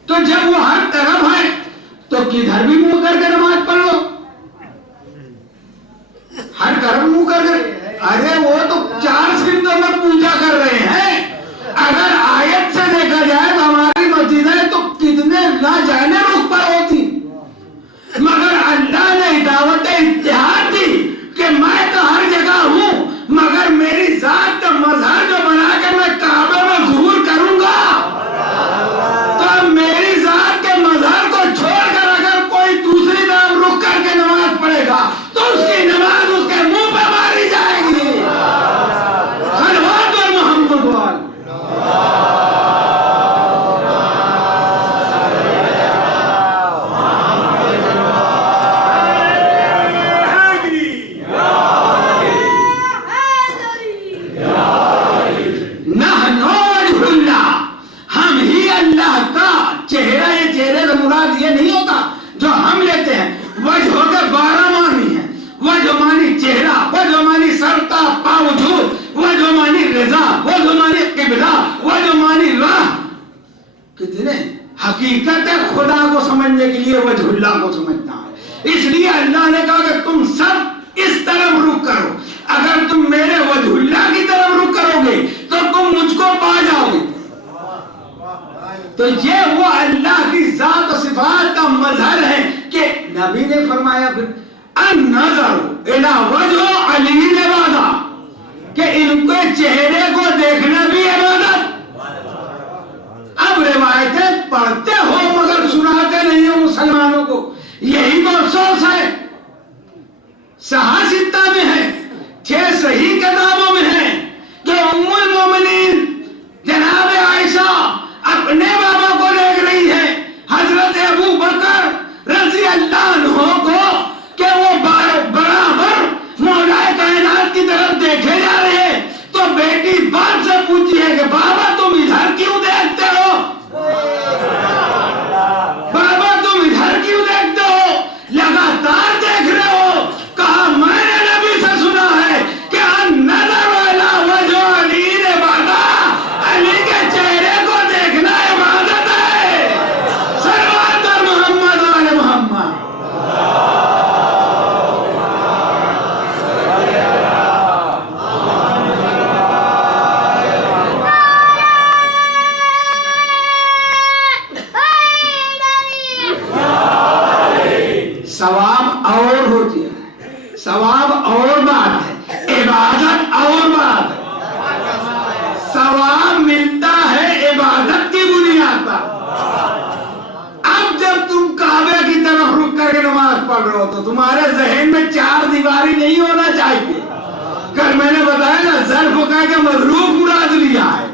تو جب وہ ہر طرف ہے تو کدھر بھی منہ کر کے نماز پڑھ لو، ہر طرف منہ کر کے۔ ارے وہ تو 4 سمتوں میں پوجا کر رہے ہیں، اگر آیت سے دیکھا جائے تو ہماری مسجدیں تو کتنے نہ جانے رخ پر ہوتی، مگر اللہ نے دعوت اتحاد دی کہ میں تو ہر جگہ ہوں، مگر میری ذات کا مظہر جو بنا کے میں کعبے میں ظہور کروں گا، تو میری ذات کے مظہر کو چھوڑ کر اگر کوئی دوسری طرف رخ کر کے نماز پڑھے گا تو اس کی نماز اس کے منہ پہ ماری جائے گی۔ خلوات اور محمد وال یہ نہیں ہوتا جو ہم لیتے ہیں۔ وجہ ہو کے 12 معنی ہیں، وجہ معنی چہرہ، وجہ معنی سرتا باوجود، وجہ معنی رضا، وجہ معنی قبلہ، وجہ معنی راہ۔ کتنے حقیقت خدا کو سمجھنے کے لیے وجہ اللہ کو سمجھنا ہے۔ اس لیے اللہ نے کہا کہ تم سب اس طرف رخ کرو، اگر تم میرے وجہ اللہ کی طرف رخ کرو گے تو تم مجھ کو پا جاؤ گے۔ تو یہ وہ اللہ کی ذات و صفات کا مظہر ہے کہ نبی نے فرمایا پھر النظر الی وجہ علی عبادت، کہ ان کے چہرے کو دیکھنا بھی عبادت۔ اب روایتیں پڑھتے ہو مگر سناتے نہیں ہو مسلمانوں کو، یہی تو افسوس ہے۔ صحیح ستہ میں ہے، 6 صحیح کتابوں میں ہے کہ ام المومنین جناب عائشہ اپنے بابا کو دیکھ رہی ہے، حضرت ابو بکر رضی اللہ عنہ کو، کہ وہ برابر مولا کائنات کی طرف دیکھے جا رہے ہیں۔ تو بیٹی باپ سے پوچھی ہے کہ بابا تم ادھر کیوں دیکھتے ہو، بابا تم ادھر کیوں دیکھتے ہو، لگاتار دیکھ رہے ہو۔ کہا میں نے نبی سے سنا ہے کہ النظر الی وجہ علی عبادت، علی کے چہرے کو دیکھنا عبادت ہے۔ صلوات اور محمد والے محمد۔ ثواب اور ہوتی ہے، ثواب اور بات ہے، عبادت اور بات ہے۔ ثواب ملتا ہے عبادت کی بنیاد پر۔ اب جب تم کعبے کی طرف رخ کر کے نماز پڑھ رہے ہو تو تمہارے ذہن میں 4 دیواری نہیں ہونا چاہیے۔ کل میں نے بتایا نا ظرف کہہ کے مضروب مراد لیا ہے،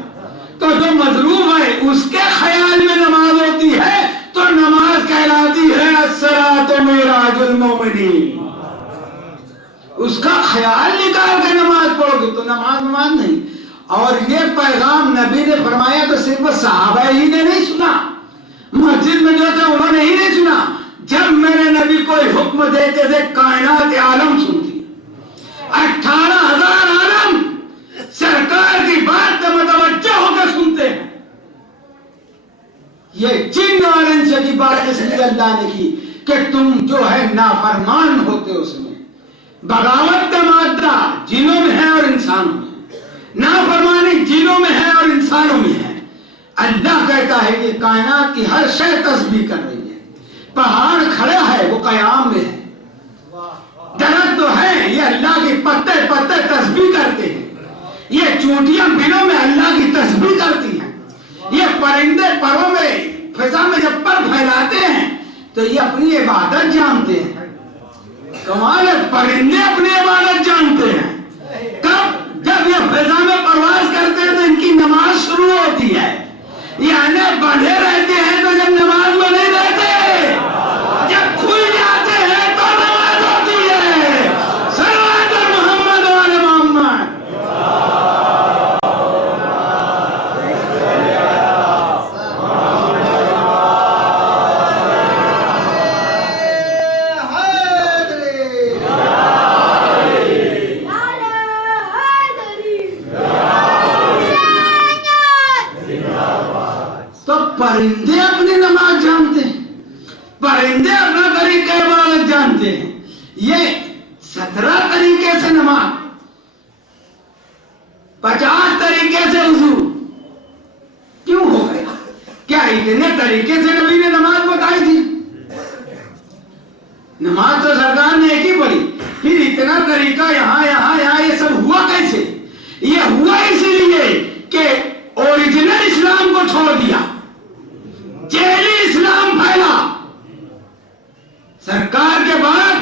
تو جو مضروب ہے اس کے خیال میں نماز ہوتی ہے تو نماز کہلاتی ہے الصلاۃ معراج المومنین۔ اس کا خیال نکال کے نماز پڑھو گے تو نماز نہیں۔ اور یہ پیغام نبی نے فرمایا تو صرف صحابہ ہی نے نہیں سنا، مسجد میں جو تھے انہوں نے ہی نہیں سنا۔ جب میرے نبی کوئی حکم دیتے تھے کائنات عالم سنتی، 18,000 عالم سرکار کی بات پہ متوجہ ہو کے سنتے ہیں۔ یہ جن اور انس کی بات اس لیے اللہ نے کی کہ تم جو ہے نافرمان ہوتے اس میں، بغاوت کا مادہ جنوں میں ہے اور انسانوں میں، نافرمانی جنوں میں ہے اور انسانوں میں ہے۔ اللہ کہتا ہے کہ کائنات کی ہر شے تسبیح کر رہی ہے، پہاڑ کھڑا ہے وہ قیام میں ہے، درخت تو ہے یہ اللہ کے پتے پتے تسبیح کرتے ہیں، یہ چونٹیاں بلوں میں اللہ کی تسبیح کرتی ہیں، یہ پرندے پروں میں فضا میں جب پر پھیلاتے ہیں تو یہ اپنی عبادت جانتے ہیں. کمال ہے، پرندے اپنی عبادت جانتے ہیں. کب؟ جب یہ فضا میں پرواز کرتے ہیں تو ان کی نماز شروع ہوتی ہے. یعنی بندھے رہتے ہیں تو جب نماز میں نہیں رہتے، جب کھل جاتے ہیں تو نماز ہوتی ہے. صلوات محمد و آل محمد. تو پرندے اپنی نماز جانتے ہیں، پرندے اپنا طریقہ عبادت جانتے ہیں. یہ 17 طریقے سے نماز، 50 طریقے سے وضو کیوں ہو گئے؟ کیا اتنے طریقے سے نبی نے نماز بتائی تھی؟ نماز تو سرکار نے ایک ہی پڑھی، پھر اتنا طریقہ یہاں یہاں یہاں یہ سب ہوا کیسے؟ یہ ہوا اسی لیے کہ اوریجنل اسلام کو چھوڑ دیا، جیلی اسلام پھیلا. سرکار کے بعد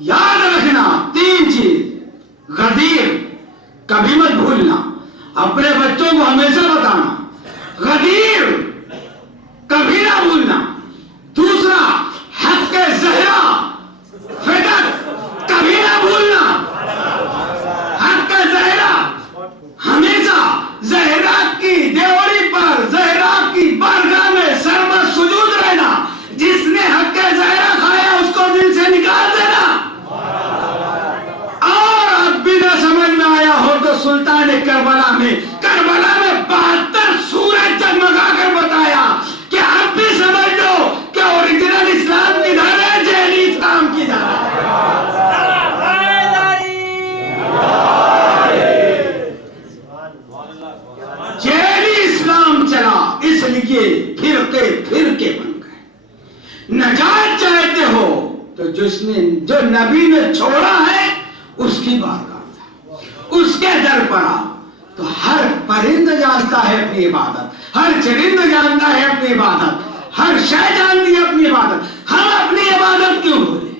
یاد رکھنا 3 چیز. غدیر کبھی مت بھولنا، اپنے بچوں کو ہمیشہ بتانا. غدیر کبھی نہ بھولنا. دوسرا، حق کے زہرا فدق کبھی نہ بھولنا. حق کے زہرا ہمیشہ زہرا کی دیوری پر، زہرا کی بارگاہ میں سربت سجود رہنا. جس نے حق کے زہرا کھایا اس کو دل سے نکال دینا. اور اب بھی نہ سمجھ میں آیا ہو تو سلطان کربلا میں 72 سورج جگمگا کر بتایا کہ اب بھی سمجھ لو کہ اوریجنل اسلام کدھر ہے، جیلی اسلام کدھر ہے. جیلی اسلام چلا، اس لیے فرقے بن گئے. نجات چاہتے ہو تو جو نبی نے چھوڑا ہے اس کی بارگاہ، اس کے در پر آ. تو ہر پرند جانتا ہے اپنی عبادت، ہر چرند جانتا ہے اپنی عبادت، ہر شے جانتی ہے اپنی عبادت. ہم اپنی عبادت کیوں بھولے؟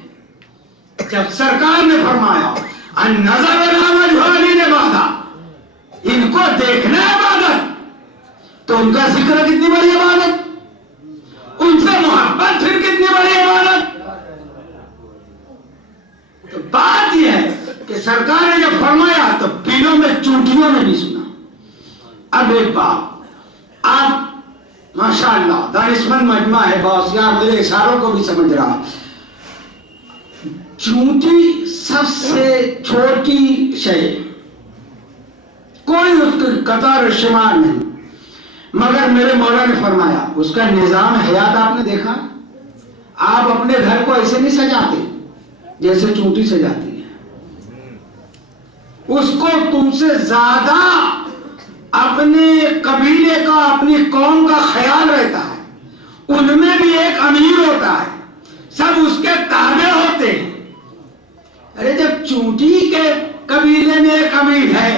جب سرکار نے فرمایا النظر الی وجہ العبادہ، ان کو دیکھنا عبادت، تو ان کا ذکر کتنی بڑی عبادت، ان سے محبت پھر کتنی بڑی عبادت. تو بات یہ ہے کہ سرکار نے جب فرمایا تو بلوں میں چونٹیوں نے بھی سنا. اب ایک بات، آپ ماشاءاللہ دانشمند مجمع ہے باس، یار میرے اشاروں کو بھی سمجھ رہا. چونٹی سب سے چھوٹی شے، کوئی اس کی قطار شمار نہیں، مگر میرے مولا نے فرمایا اس کا نظام حیات آپ نے دیکھا؟ آپ اپنے گھر کو ایسے نہیں سجاتے جیسے چونٹی سجاتی ہے. اس کو تم سے زیادہ اپنے قبیلے کا، اپنی قوم کا خیال رہتا ہے. ان میں بھی ایک امیر ہوتا ہے، سب اس کے تابع ہوتے ہیں. ارے جب چونٹی کے قبیلے میں ایک امیر ہے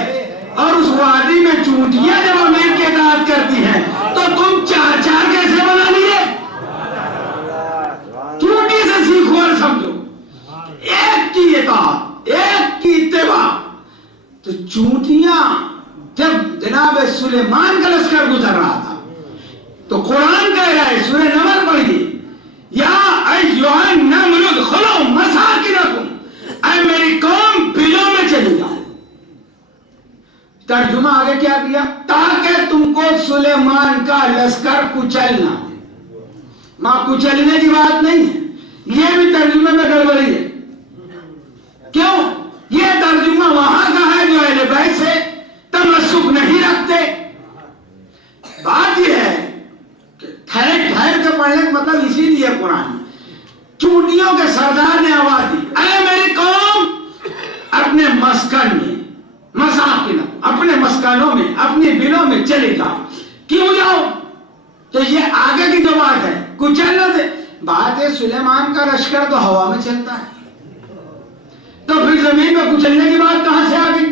اور اس وادی میں چونٹیاں جب امیر کے اطاعت کرتی ہیں تو تم 4 کیسے بنا لیے؟ چونٹی سے سیکھو اور سمجھو، ایک کی اطاعت، ایک کی اتباع. تو چونٹیاں جب جناب سلیمان کا لشکر گزر رہا تھا تو قرآن کہہ رہا ہے، سورہ نمل پڑھیے، یا ایھا النمل ادخلوا مساکنکم، اے میری قوم بلوں میں چلی جاؤ. ترجمہ آگے کیا کیا؟ تاکہ تم کو سلیمان کا لشکر کچل نہ دے. ماں کچلنے کی بات نہیں ہے، یہ بھی ترجمے میں گڑبڑی ہے. کیوں؟ یہ ترجمہ وہاں کا ہے جو اہل بیت سے تمسک نہیں رکھتے. بات یہ ہے کہ ٹھہر کے پڑھنے کا مطلب اسی لیے قرآن چونٹیوں کے سردار نے آواز دی، اے میری قوم اپنے مسکن میں، مساکن، اپنے مسکنوں میں، اپنی بلوں میں چلے جاؤ. کیوں جاؤ؟ تو یہ آگے کی جو بات ہے کچل نہ دے. بات ہے سلیمان کا لشکر تو ہوا میں چلتا ہے، تو پھر زمین میں کچلنے کی بات کہاں سے آ گئی؟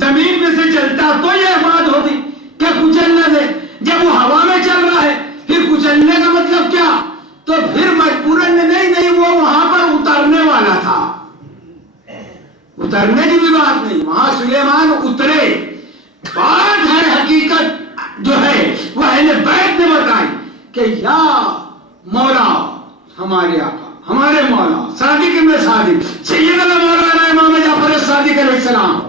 زمین میں سے چلتا تو یہ بات ہوتی کہ کچل نہ دے. جب وہ ہوا میں چل رہا ہے پھر کچلنے کا مطلب کیا؟ تو پھر مجبوراً نہیں وہ وہاں پر اترنے والا تھا. اترنے کی بھی بات نہیں، وہاں سلیمان اترے. بات ہے حقیقت جو ہے وہ اہل بیت نے بتائی کہ یا مولا ہمارے آقا ہمارے مولا صادق ابن صادق سیدنا مولانا امام جعفر صادق علیہ السلام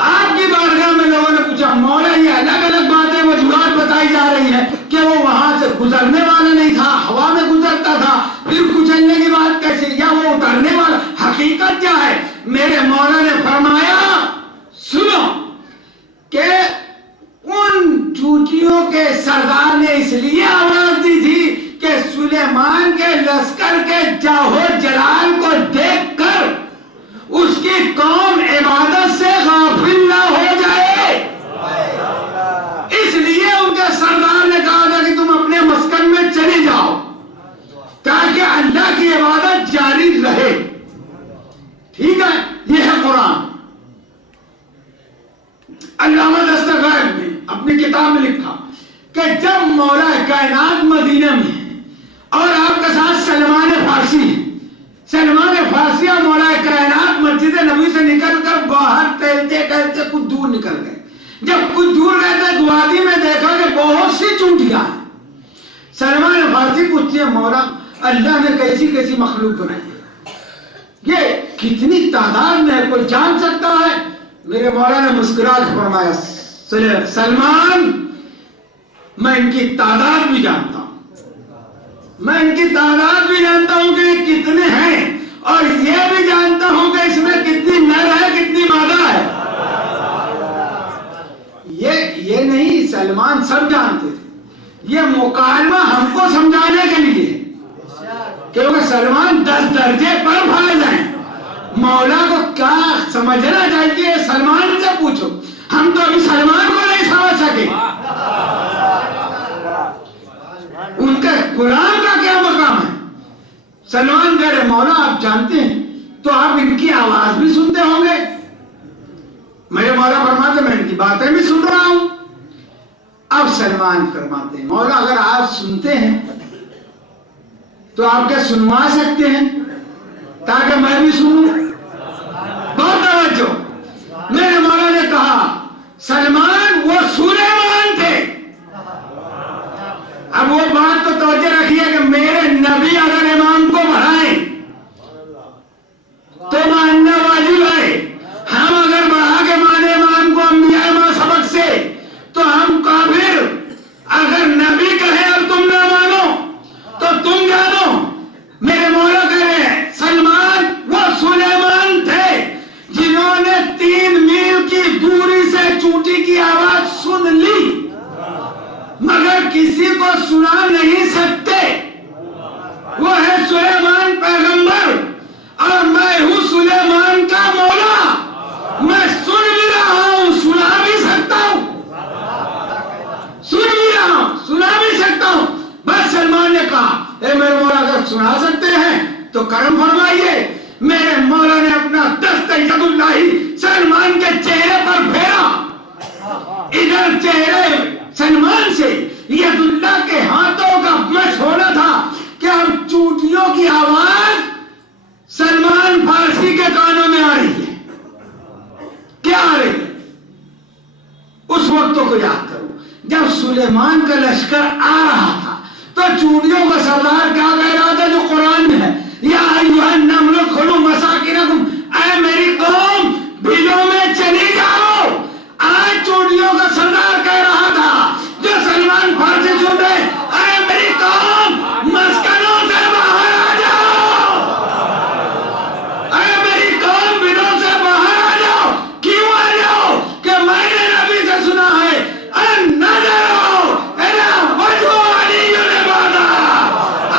آپ کی بارگاہ میں لوگوں نے پوچھا مولا یہ الگ الگ باتیں وجوہات بتائی جا رہی ہیں کہ وہ وہاں سے گزرنے والا نہیں تھا، ہوا میں گزرتا تھا، پھر کچلنے کی بات کیسے، یا وہ اترنے والا، حقیقت کیا ہے؟ میرے مولا نے فرمایا سنو کہ ان چوٹیوں کے سردار نے اس لیے آواز دی تھی کہ سلیمان کے لشکر کے جاہو جلال کو دیکھ کر اس کی قوم عبادت سے غافل نہ ہو جائے. اس لیے ان کے سردار نے کہا تھا کہ تم اپنے مسکن میں چلے جاؤ تاکہ اللہ کی عبادت جاری رہے. ٹھیک ہے، یہ ہے قرآن. علامہ دستگیر نے اپنی کتاب میں لکھا کہ جب مولا کائنات مدینہ میں اور آپ کے ساتھ سلمان فارسی ہیں، سلمان فارسی اور مولا کائنات مسجد نبی سے نکل کر باہر ٹہلتے ٹہلتے کچھ دور نکل گئے. جب کچھ دور گئے تو وادی میں دیکھا کہ بہت سی چونٹیاں ہیں. سلمان فارسی پوچھتے ہیں مولا اللہ نے کیسی کیسی مخلوق بنائی ہے، یہ کتنی تعداد میں کوئی جان سکتا ہے؟ میرے مولا نے مسکرا کے فرمایا سلمان میں ان کی تعداد بھی جانتا ہوں، میں ان کی تعداد بھی جانتا ہوں کہ یہ کتنے ہیں، اور یہ بھی جانتا ہوں کہ اس میں کتنی نر ہے کتنی مادہ ہے. یہ نہیں سلمان سب جانتے تھے، یہ مکالمہ ہم کو سمجھانے کے لیے کیونکہ سلمان 10 درجے پر فائز ہیں. مولا کو کیا سمجھنا چاہیے سلمان سے پوچھو، ہم تو ابھی سلمان کو نہیں سمجھ سکے. ان کے قرآن کا کیا مقام ہے؟ سلمان کہہ رہے مولا آپ جانتے ہیں تو آپ ان کی آواز بھی سنتے ہوں گے. میرے مولا فرماتے میں ان کی باتیں بھی سن رہا ہوں. اب سلمان فرماتے ہیں مولا اگر آپ سنتے ہیں تو آپ کیا سنوا سکتے ہیں تاکہ میں بھی سنوں؟ بہت توجہ. میرے مولا نے کہا سلمان وہ سلیمان تھے. اب وہ بات تو توجہ رکھیے کہ میرے نبی اگر امام کو بڑھائیں تو ماننا واجب ہے. ہم اگر بڑھا کے مانے امام کو انبیاء ماں سبق سے تو ہم کافر. اگر نبی کہے اور تم نہ مانو تو تم جانو. میرے مولا کہہ رہے ہیں سلمان وہ سلیمان تھے جنہوں نے 3 میل کی دوری سے چونٹی کی آواز سن لی مگر کسی کو سنا نہیں سکتے. وہ ہے سلیمان پیغمبر اور میں ہوں سلیمان کا مولا. میں سن بھی رہا ہوں سنا بھی سکتا ہوں، سن بھی رہا ہوں سنا بھی سکتا ہوں. بس سلمان نے کہا اے میرے مولا اگر سنا سکتے ہیں تو کرم فرمائیے. میرے مولا نے اپنا دست ید اللہ سلمان کے چہرے پر پھیرا. ادھر چہرے سلمان سے ید اللہ کے ہاتھوں کا مس ہونا تھا کہ اب چونٹیوں کی آواز سلمان فارسی کے کانوں میں آ رہی ہے. کیا آ رہی ہے؟ اس وقتوں کو یاد کرو جب سلیمان کا لشکر آ رہا تھا تو چونٹیوں کا سردار کیا کہہ رہا تھا جو قرآن میں ہے یا ایھا النمل ادخلوا مساکنکم، اے میری قوم بلوں میں چلی جاؤ. آج چونٹیوں کا سردار کہہ رہا تھا جو سلمان فارسی سن رہے اے میری قوم مسکنوں سے باہر آ جاؤ، اے میری قوم بلوں سے باہر آ جاؤ. کیوں آ جاؤ؟ کہ میں نے نبی سے سنا ہے النظر الی وجہ علی العبادہ.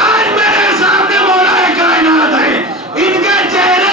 آج میرے سامنے مولا کائنات ہے، ان کے چہرے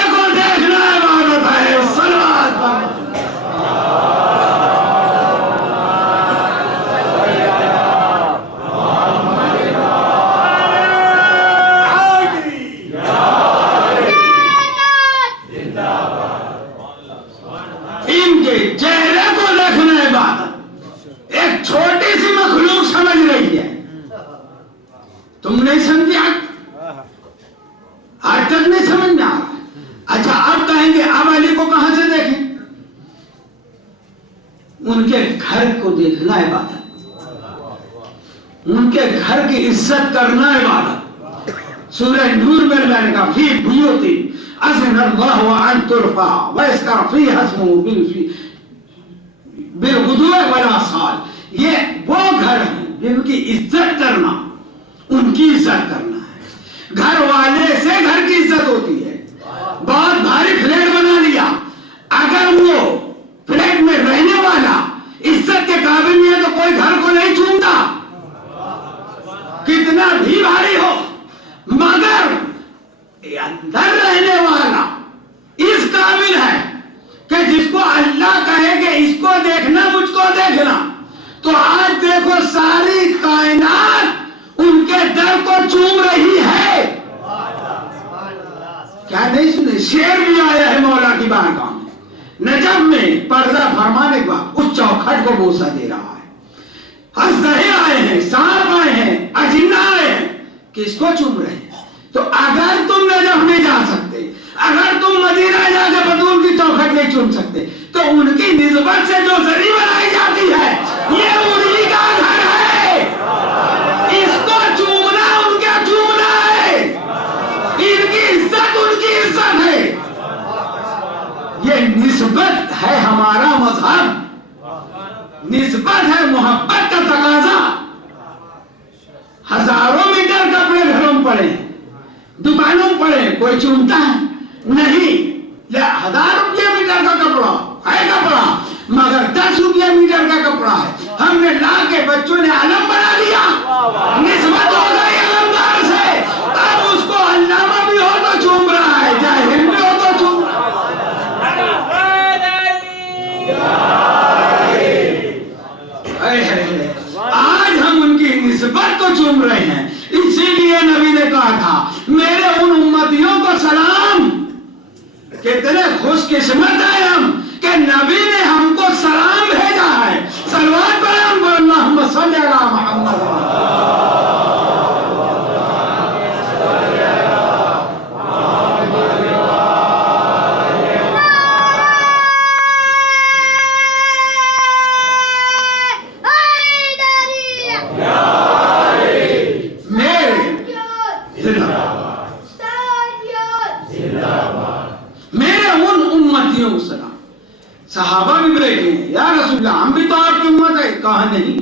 ان کے گھر کو دیکھنا عبادت، ان کے گھر کی عزت کرنا عبادت۔ سورہ نور میں اللہ نے کہا فی بیوت اذن اللہ ان ترفع ویذکر فیہا اسمہ بالغدو والآصال، یہ وہ گھر ہیں جن کی عزت کرنا، ان کی عزت کرنا ہے۔ گھر والے سے گھر کی عزت ہوتی ہے۔ بہت بھاری فلیٹ بنا لیا، اگر وہ فلیٹ میں رہنے والا عزت کے قابل نہیں ہے تو کوئی گھر کو نہیں چومتا، کتنا بھی بھاری ہو، مگر اندر رہنے والا اس قابل ہے کہ جس کو اللہ کہے کہ اس کو دیکھنا مجھ کو دیکھنا، تو آج دیکھو ساری کائنات ان کے در کو چوم رہی ہے۔ کیا نہیں سنے؟ شیر بھی آیا ہے مولا کی بارگاہ میں، نجم میں پردہ فرمانے کے بعد اس چوکھٹ کو بوسہ دے رہا ہے۔ اژدہے آئے ہیں، سانپ آئے ہیں، اجنہ آئے ہیں، کس کو چوم رہے ہیں؟ تو اگر تم نجف نہیں جا سکتے، اگر تم مدینہ جا کے بطول کی چوکھٹ نہیں چوم سکتے، تو ان کی نسبت سے جو زری بنائی جاتی ہے یہ انہی کا گھر ہے، اس کو چومنا ان کا چومنا ہے، ان کی عزت ان کی عزت ہے۔ یہ نسبت ہے ہمارا مذہب، نسبت ہے محبت کا تقاضا۔ ہزاروں میٹر کپڑے گھروں میں پڑے، دکانوں میں پڑے، کوئی چومتا ہے نہیں۔ 1000 روپیہ میٹر کا کپڑا ہے کپڑا، مگر 10 روپیہ میٹر کا کپڑا ہے، ہم نے لا کے بچوں نے علم بنا لیا، نسبت ہو گئی علمدار سے۔ اب اس کو علامہ بھی ہو تو چوم رہا ہے، جاہل بھی ہو تو چوم رہا ہے۔ آج ہم ان کی نسبت کو چوم رہے ہیں۔ اسی لیے نبی نے کہا تھا میرے ان امتیوں کو سلام، کتنے خوش قسمت ہیں ہم کہ نبی نے ہم کو سلام بھیجا ہے۔ صلوات پڑھیں اللہم صلی علی محمد۔ صحابہ بھی بیٹھے ہیں، یا رسول اللہ ہم بھی تو آپ کی امت ہے، کہا نہیں،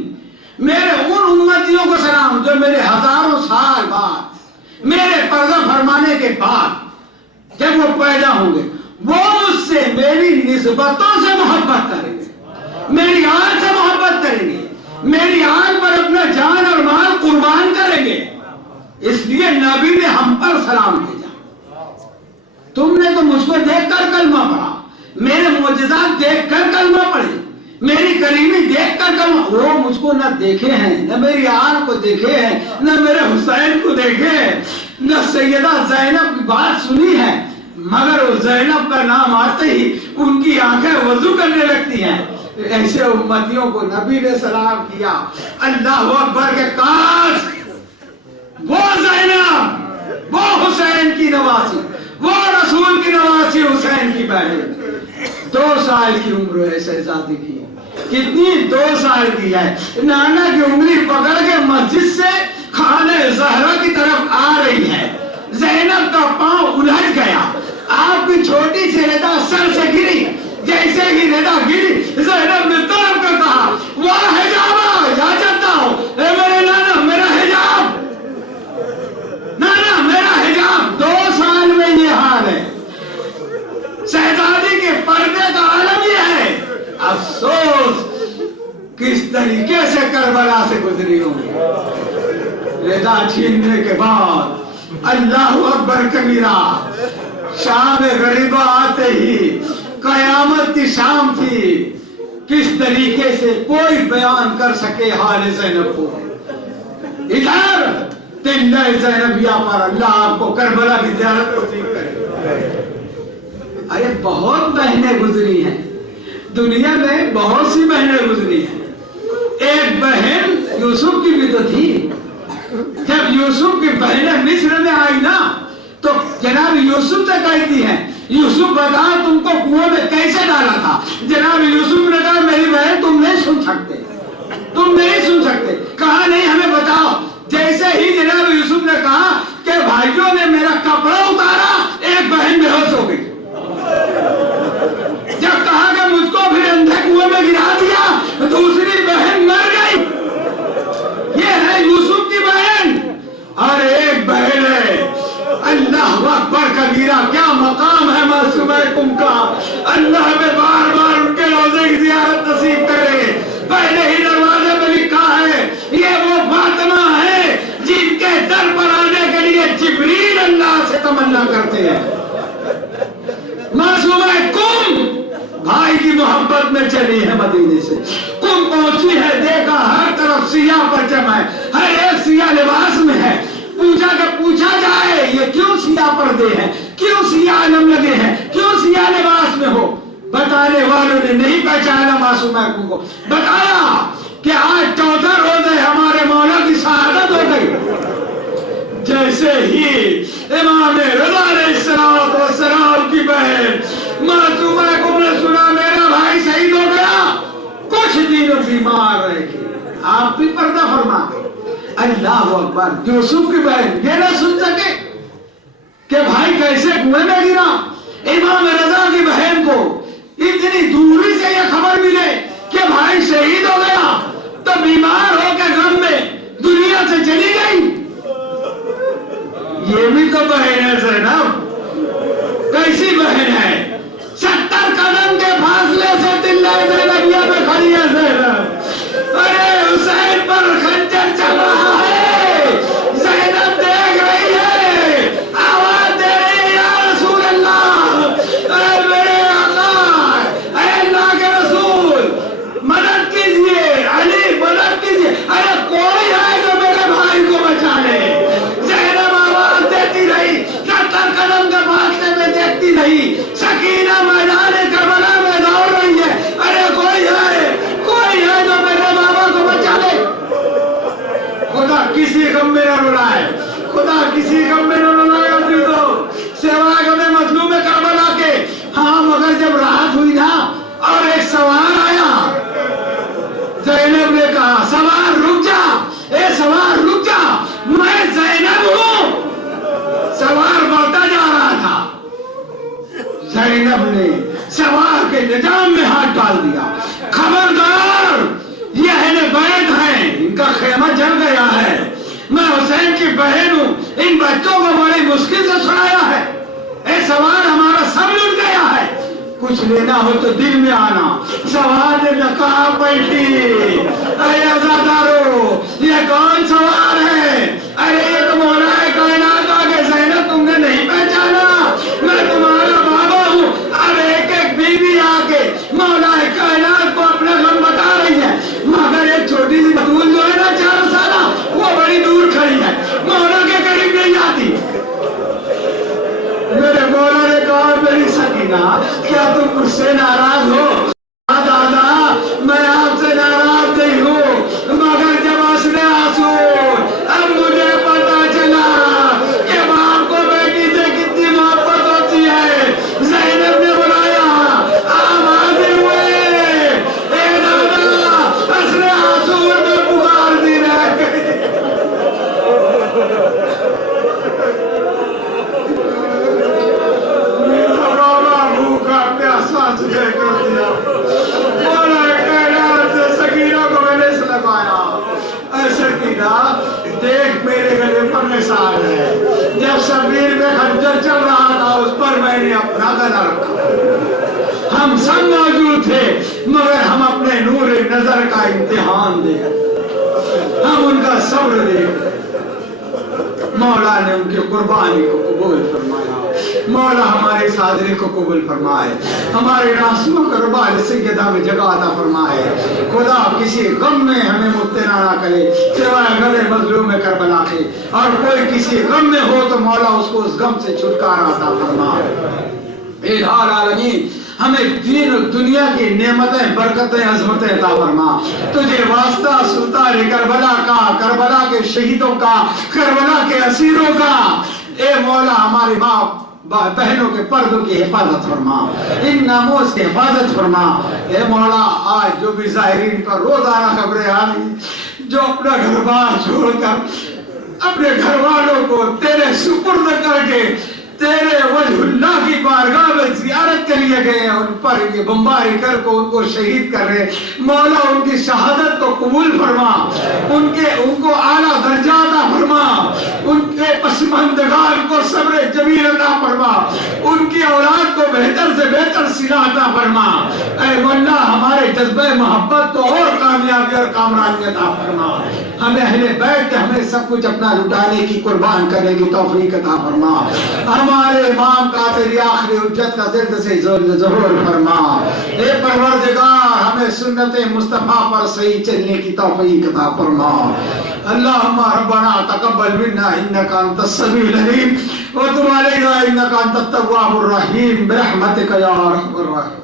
میرے ان امتیوں کو سلام جو میرے ہزاروں سال بعد، میرے پردہ فرمانے کے بعد جب وہ پیدا ہوں گے، وہ مجھ سے میری نسبتوں سے محبت کریں گے، میری آل سے محبت کریں گے، میری آل پر اپنا جان اور مال قربان کریں گے۔ اس لیے نبی نے ہم پر سلام بھیجا۔ تم نے تو مجھ کو دیکھ کر کلمہ پڑھا، میرے معجزات دیکھ کر کلمہ پڑھے، میری کریمی دیکھ کر کلمہ، وہ مجھ کو نہ دیکھے ہیں، نہ میری آل کو دیکھے ہیں، نہ میرے حسین کو دیکھے ہیں، نہ سیدہ زینب کی بات سنی ہے، مگر وہ زینب کا نام آتے ہی ان کی آنکھیں وضو کرنے لگتی ہیں۔ ایسے امتیوں کو نبی نے سلام کیا۔ اللہ اکبر کے کاش وہ زینب، وہ حسین کی نواسی، وہ رسول کی نواسی حسین کی بہن، 2 سال کی عمر ہے شہزادی کی، کتنی 2 سال کی ہے، نانا کی انگلی پکڑ کے مسجد سے خانہ زہرا کی طرف آ رہی ہے، زینب کا پاؤں الجھ گیا، آپ کی چھوٹی سی رضا سر سے گری، جیسے ہی رضا گری زینب نے طرف کر کہا واہ حجابہ، یا چلتا ہوں اے میرے نانا میرا حجاب، نانا میرا حجاب۔ 2 سال میں یہ حال ہے، شہزادی کے پردے کا عالم یہ ہے۔ افسوس کس طریقے سے کربلا سے گزری ہوگی، رضا چھیننے کے بعد۔ اللہ اکبر کبیرہ، شام غریبہ آتے ہی قیامت کی شام تھی، کس طریقے سے کوئی بیان کر سکے حال زینب کو۔ ادھر تلہ زینبیہ پر اللہ آپ کو کربلا کی زیارت کو ٹھیک کرے۔ ارے بہت بہنیں گزری ہیں دنیا میں، بہت سی بہنیں گزری ہیں۔ ایک بہن یوسف کی بھی تو تھی، جب یوسف کی بہنیں مصر میں آئی نا تو جناب یوسف سے کہتی ہیں یوسف بتا تم کو کنویں میں کیسے ڈالا تھا؟ جناب یوسف نے کہا میری بہن تم ہوتے ہیں. معصومہ کم بھائی کی محبت میں چلی ہے مدینے سے. کم پہنچی ہے, دیکھا ہر طرف سیاہ پرچم ہے, ہر ایک سیاہ لباس میں ہے. پوچھا جائے یہ کیوں سیاہ پردے ہیں, کیوں سیاہ علم لگے ہیں, کیوں سیاہ لباس میں ہو؟ بتانے والوں نے نہیں پہچانا معصومہ کم کو. بتایا کہ آج 14 روزے ہمارے مولا کی شہادت ہو گئی. جیسے ہی امام رضا علیہ السلام کی بہن معصومہ کم نے سنا میرا بھائی شہید ہو گیا, کچھ دن بیمار رہ گئی, آپ بھی پردہ فرما گئے. اللہ اکبر. یوسف کی بہن یہ نہ سن سکے کہ بھائی کیسے کنویں میں گرا. امام رضا کی بہن کو اتنی دوری سے یہ خبر ملے کہ بھائی شہید ہو گیا تو بیمار ہو کے غم میں دنیا سے چلی گئی. یہ بھی تو بہن ہے زینب. کیسی بہن ہے؟ 70 قدم کے فاصلے سے تلہ زینبیہ میں کھڑی ہے زینب. ارے حسین پر خنجر چل رہا ہے, زینب دیکھ رہی ہے, آواز دے رہی ہے یا رسول اللہ, اے میرے آقا, اے اللہ کے رسول مدد کیجئے, علی مدد کیجئے, ارے کوئی آئے جو میرے بھائی کو بچا لے. زینب آواز دیتی رہی, 70 قدم کے فاصلے میں دیکھتی رہی. سکینہ میدان کربلا میں دوڑ رہی ہے, ارے کوئی ہے جو میرے بابا کو بچا لے. خدا کسی غم میں نہ رلائے, خدا کسی غم میں نہ رلائے عزیزو, سوائے غم مظلوم کربلا کے. ہاں مگر جب راحت ہوئی نا اور ایک سوار آیا, زینب نے کہا سوار رک جا, اے سوار رک جا, میں زینب ہوں. سوار بڑھتا جا رہا تھا, زینب نے سوار کے نظام میں ہاتھ ڈال دیا. خبردار, یہ اہل بیت ہیں, ان کا خیمہ جل گیا ہے, میں حسین کی بہن ہوں, ان بچوں کو بڑی مشکل سے چھڑایا ہے. اے سوار ہمارا سب لٹ گیا ہے, کچھ لینا ہو تو دل میں آنا. سوار نے نقاب بیٹھی, اے عزادارو یہ کون سوار ہے؟ ارے یہ تو مولا کائنات آگے. زینب تم نے نہیں پہچانا, میں تمہارا بابا ہوں. اب ایک ایک بیوی آگے مولا کائنات کو اپنا غم بتا رہی ہے, مگر ایک چھوٹی سی بطول جو ہے نا 4 سالہ, وہ بڑی دور کھڑی ہے, مولا کے قریب نہیں آتی. میرے مولا نے کہا میری سکینہ کیا تم مجھ سے ناراض ہو؟ دادا میں آپ سے ناراض نہیں ہوں, مگر جب حسن آنسو اب مجھے پتا چلا کہ باپ کو بیٹی سے کتنی محبت ہوتی ہے. زینب نے بلایا, آپ حاضر ہوئے. اے دادا حسن آنسو میں پکار دی رہ گئی. میرا بابا بھوکا پیاسا تجھے کر دیا, مولا کائنات سے سکینہ کو گلے سے لگایا. اے سکینہ دیکھ میرے گلے پر نشان ہے, جب شبیر میں خنجر چل رہا تھا اس پر میں نے اپنا گلا رکھا. ہم سب موجود تھے مگر ہم اپنے نور نظر کا امتحان دے, ہم ان کا صبر دے. مولا نے ان کی قربانی کو قبول فرمایا. مولا ہماری صادری کو قبول فرمائے, ہمارے ناسوں کو ربال سیدہ میں جگہ عطا فرمائے. خدا کسی غم میں ہمیں مبتلا نہ کرے سوائے غم مظلوم کربلا کے, اور کوئی کسی غم میں ہو تو مولا اس کو اس غم سے چھٹکارا عطا فرمائے. اے عالمین ہمیں دین و دنیا کی نعمتیں برکتیں عظمتیں عطا فرما. تجھے واسطہ سلطان کربلا کا, کربلا کے شہیدوں کا, کربلا کے اسیروں کا. اے مولا ہماری ماں بہنوں کے پردوں کی حفاظت فرما, ان ناموز کی حفاظت فرما. اے مولا آج جو بھی ظاہرین پر روزانہ خبریں آ رہی, جو اپنا گھر بار چھوڑ کر اپنے گھر والوں کو تیرے سپرد کر کے تیرے وجہ اللہ کی بارگاہ میں زیارت کے لیے گئے ہیں, ان پر یہ بمباری کر کو ان کو شہید کر رہے. مولا ان کی شہادت کو قبول فرما, ان کو اعلیٰ درجہ عطا فرما, ان کے پسماندگان کو صبر جمیل عطا فرما, ان کی اولاد کو بہتر سے بہتر صلہ عطا فرما۔ اے مولا ہمارے جذبہ محبت کو اور کامیابی اور کامرانی عطا فرما۔ ہمیں اہل بیت ہمیں سب کچھ اپنا لٹانے کی قربان کرنے کی توفیق عطا فرما۔ ہمارے امام کا تیری آخری حجت کا زرد سے ظہور فرما۔ اے پروردگار ہمیں سنت مصطفیٰ پر صحیح چلنے کی توفیق عطا فرما۔ اللہم ربنا تقبل منا انک انت السمیع العلیم وتب علینا انک انت التواب الرحیم برحمتک یا ارحم الراحمین۔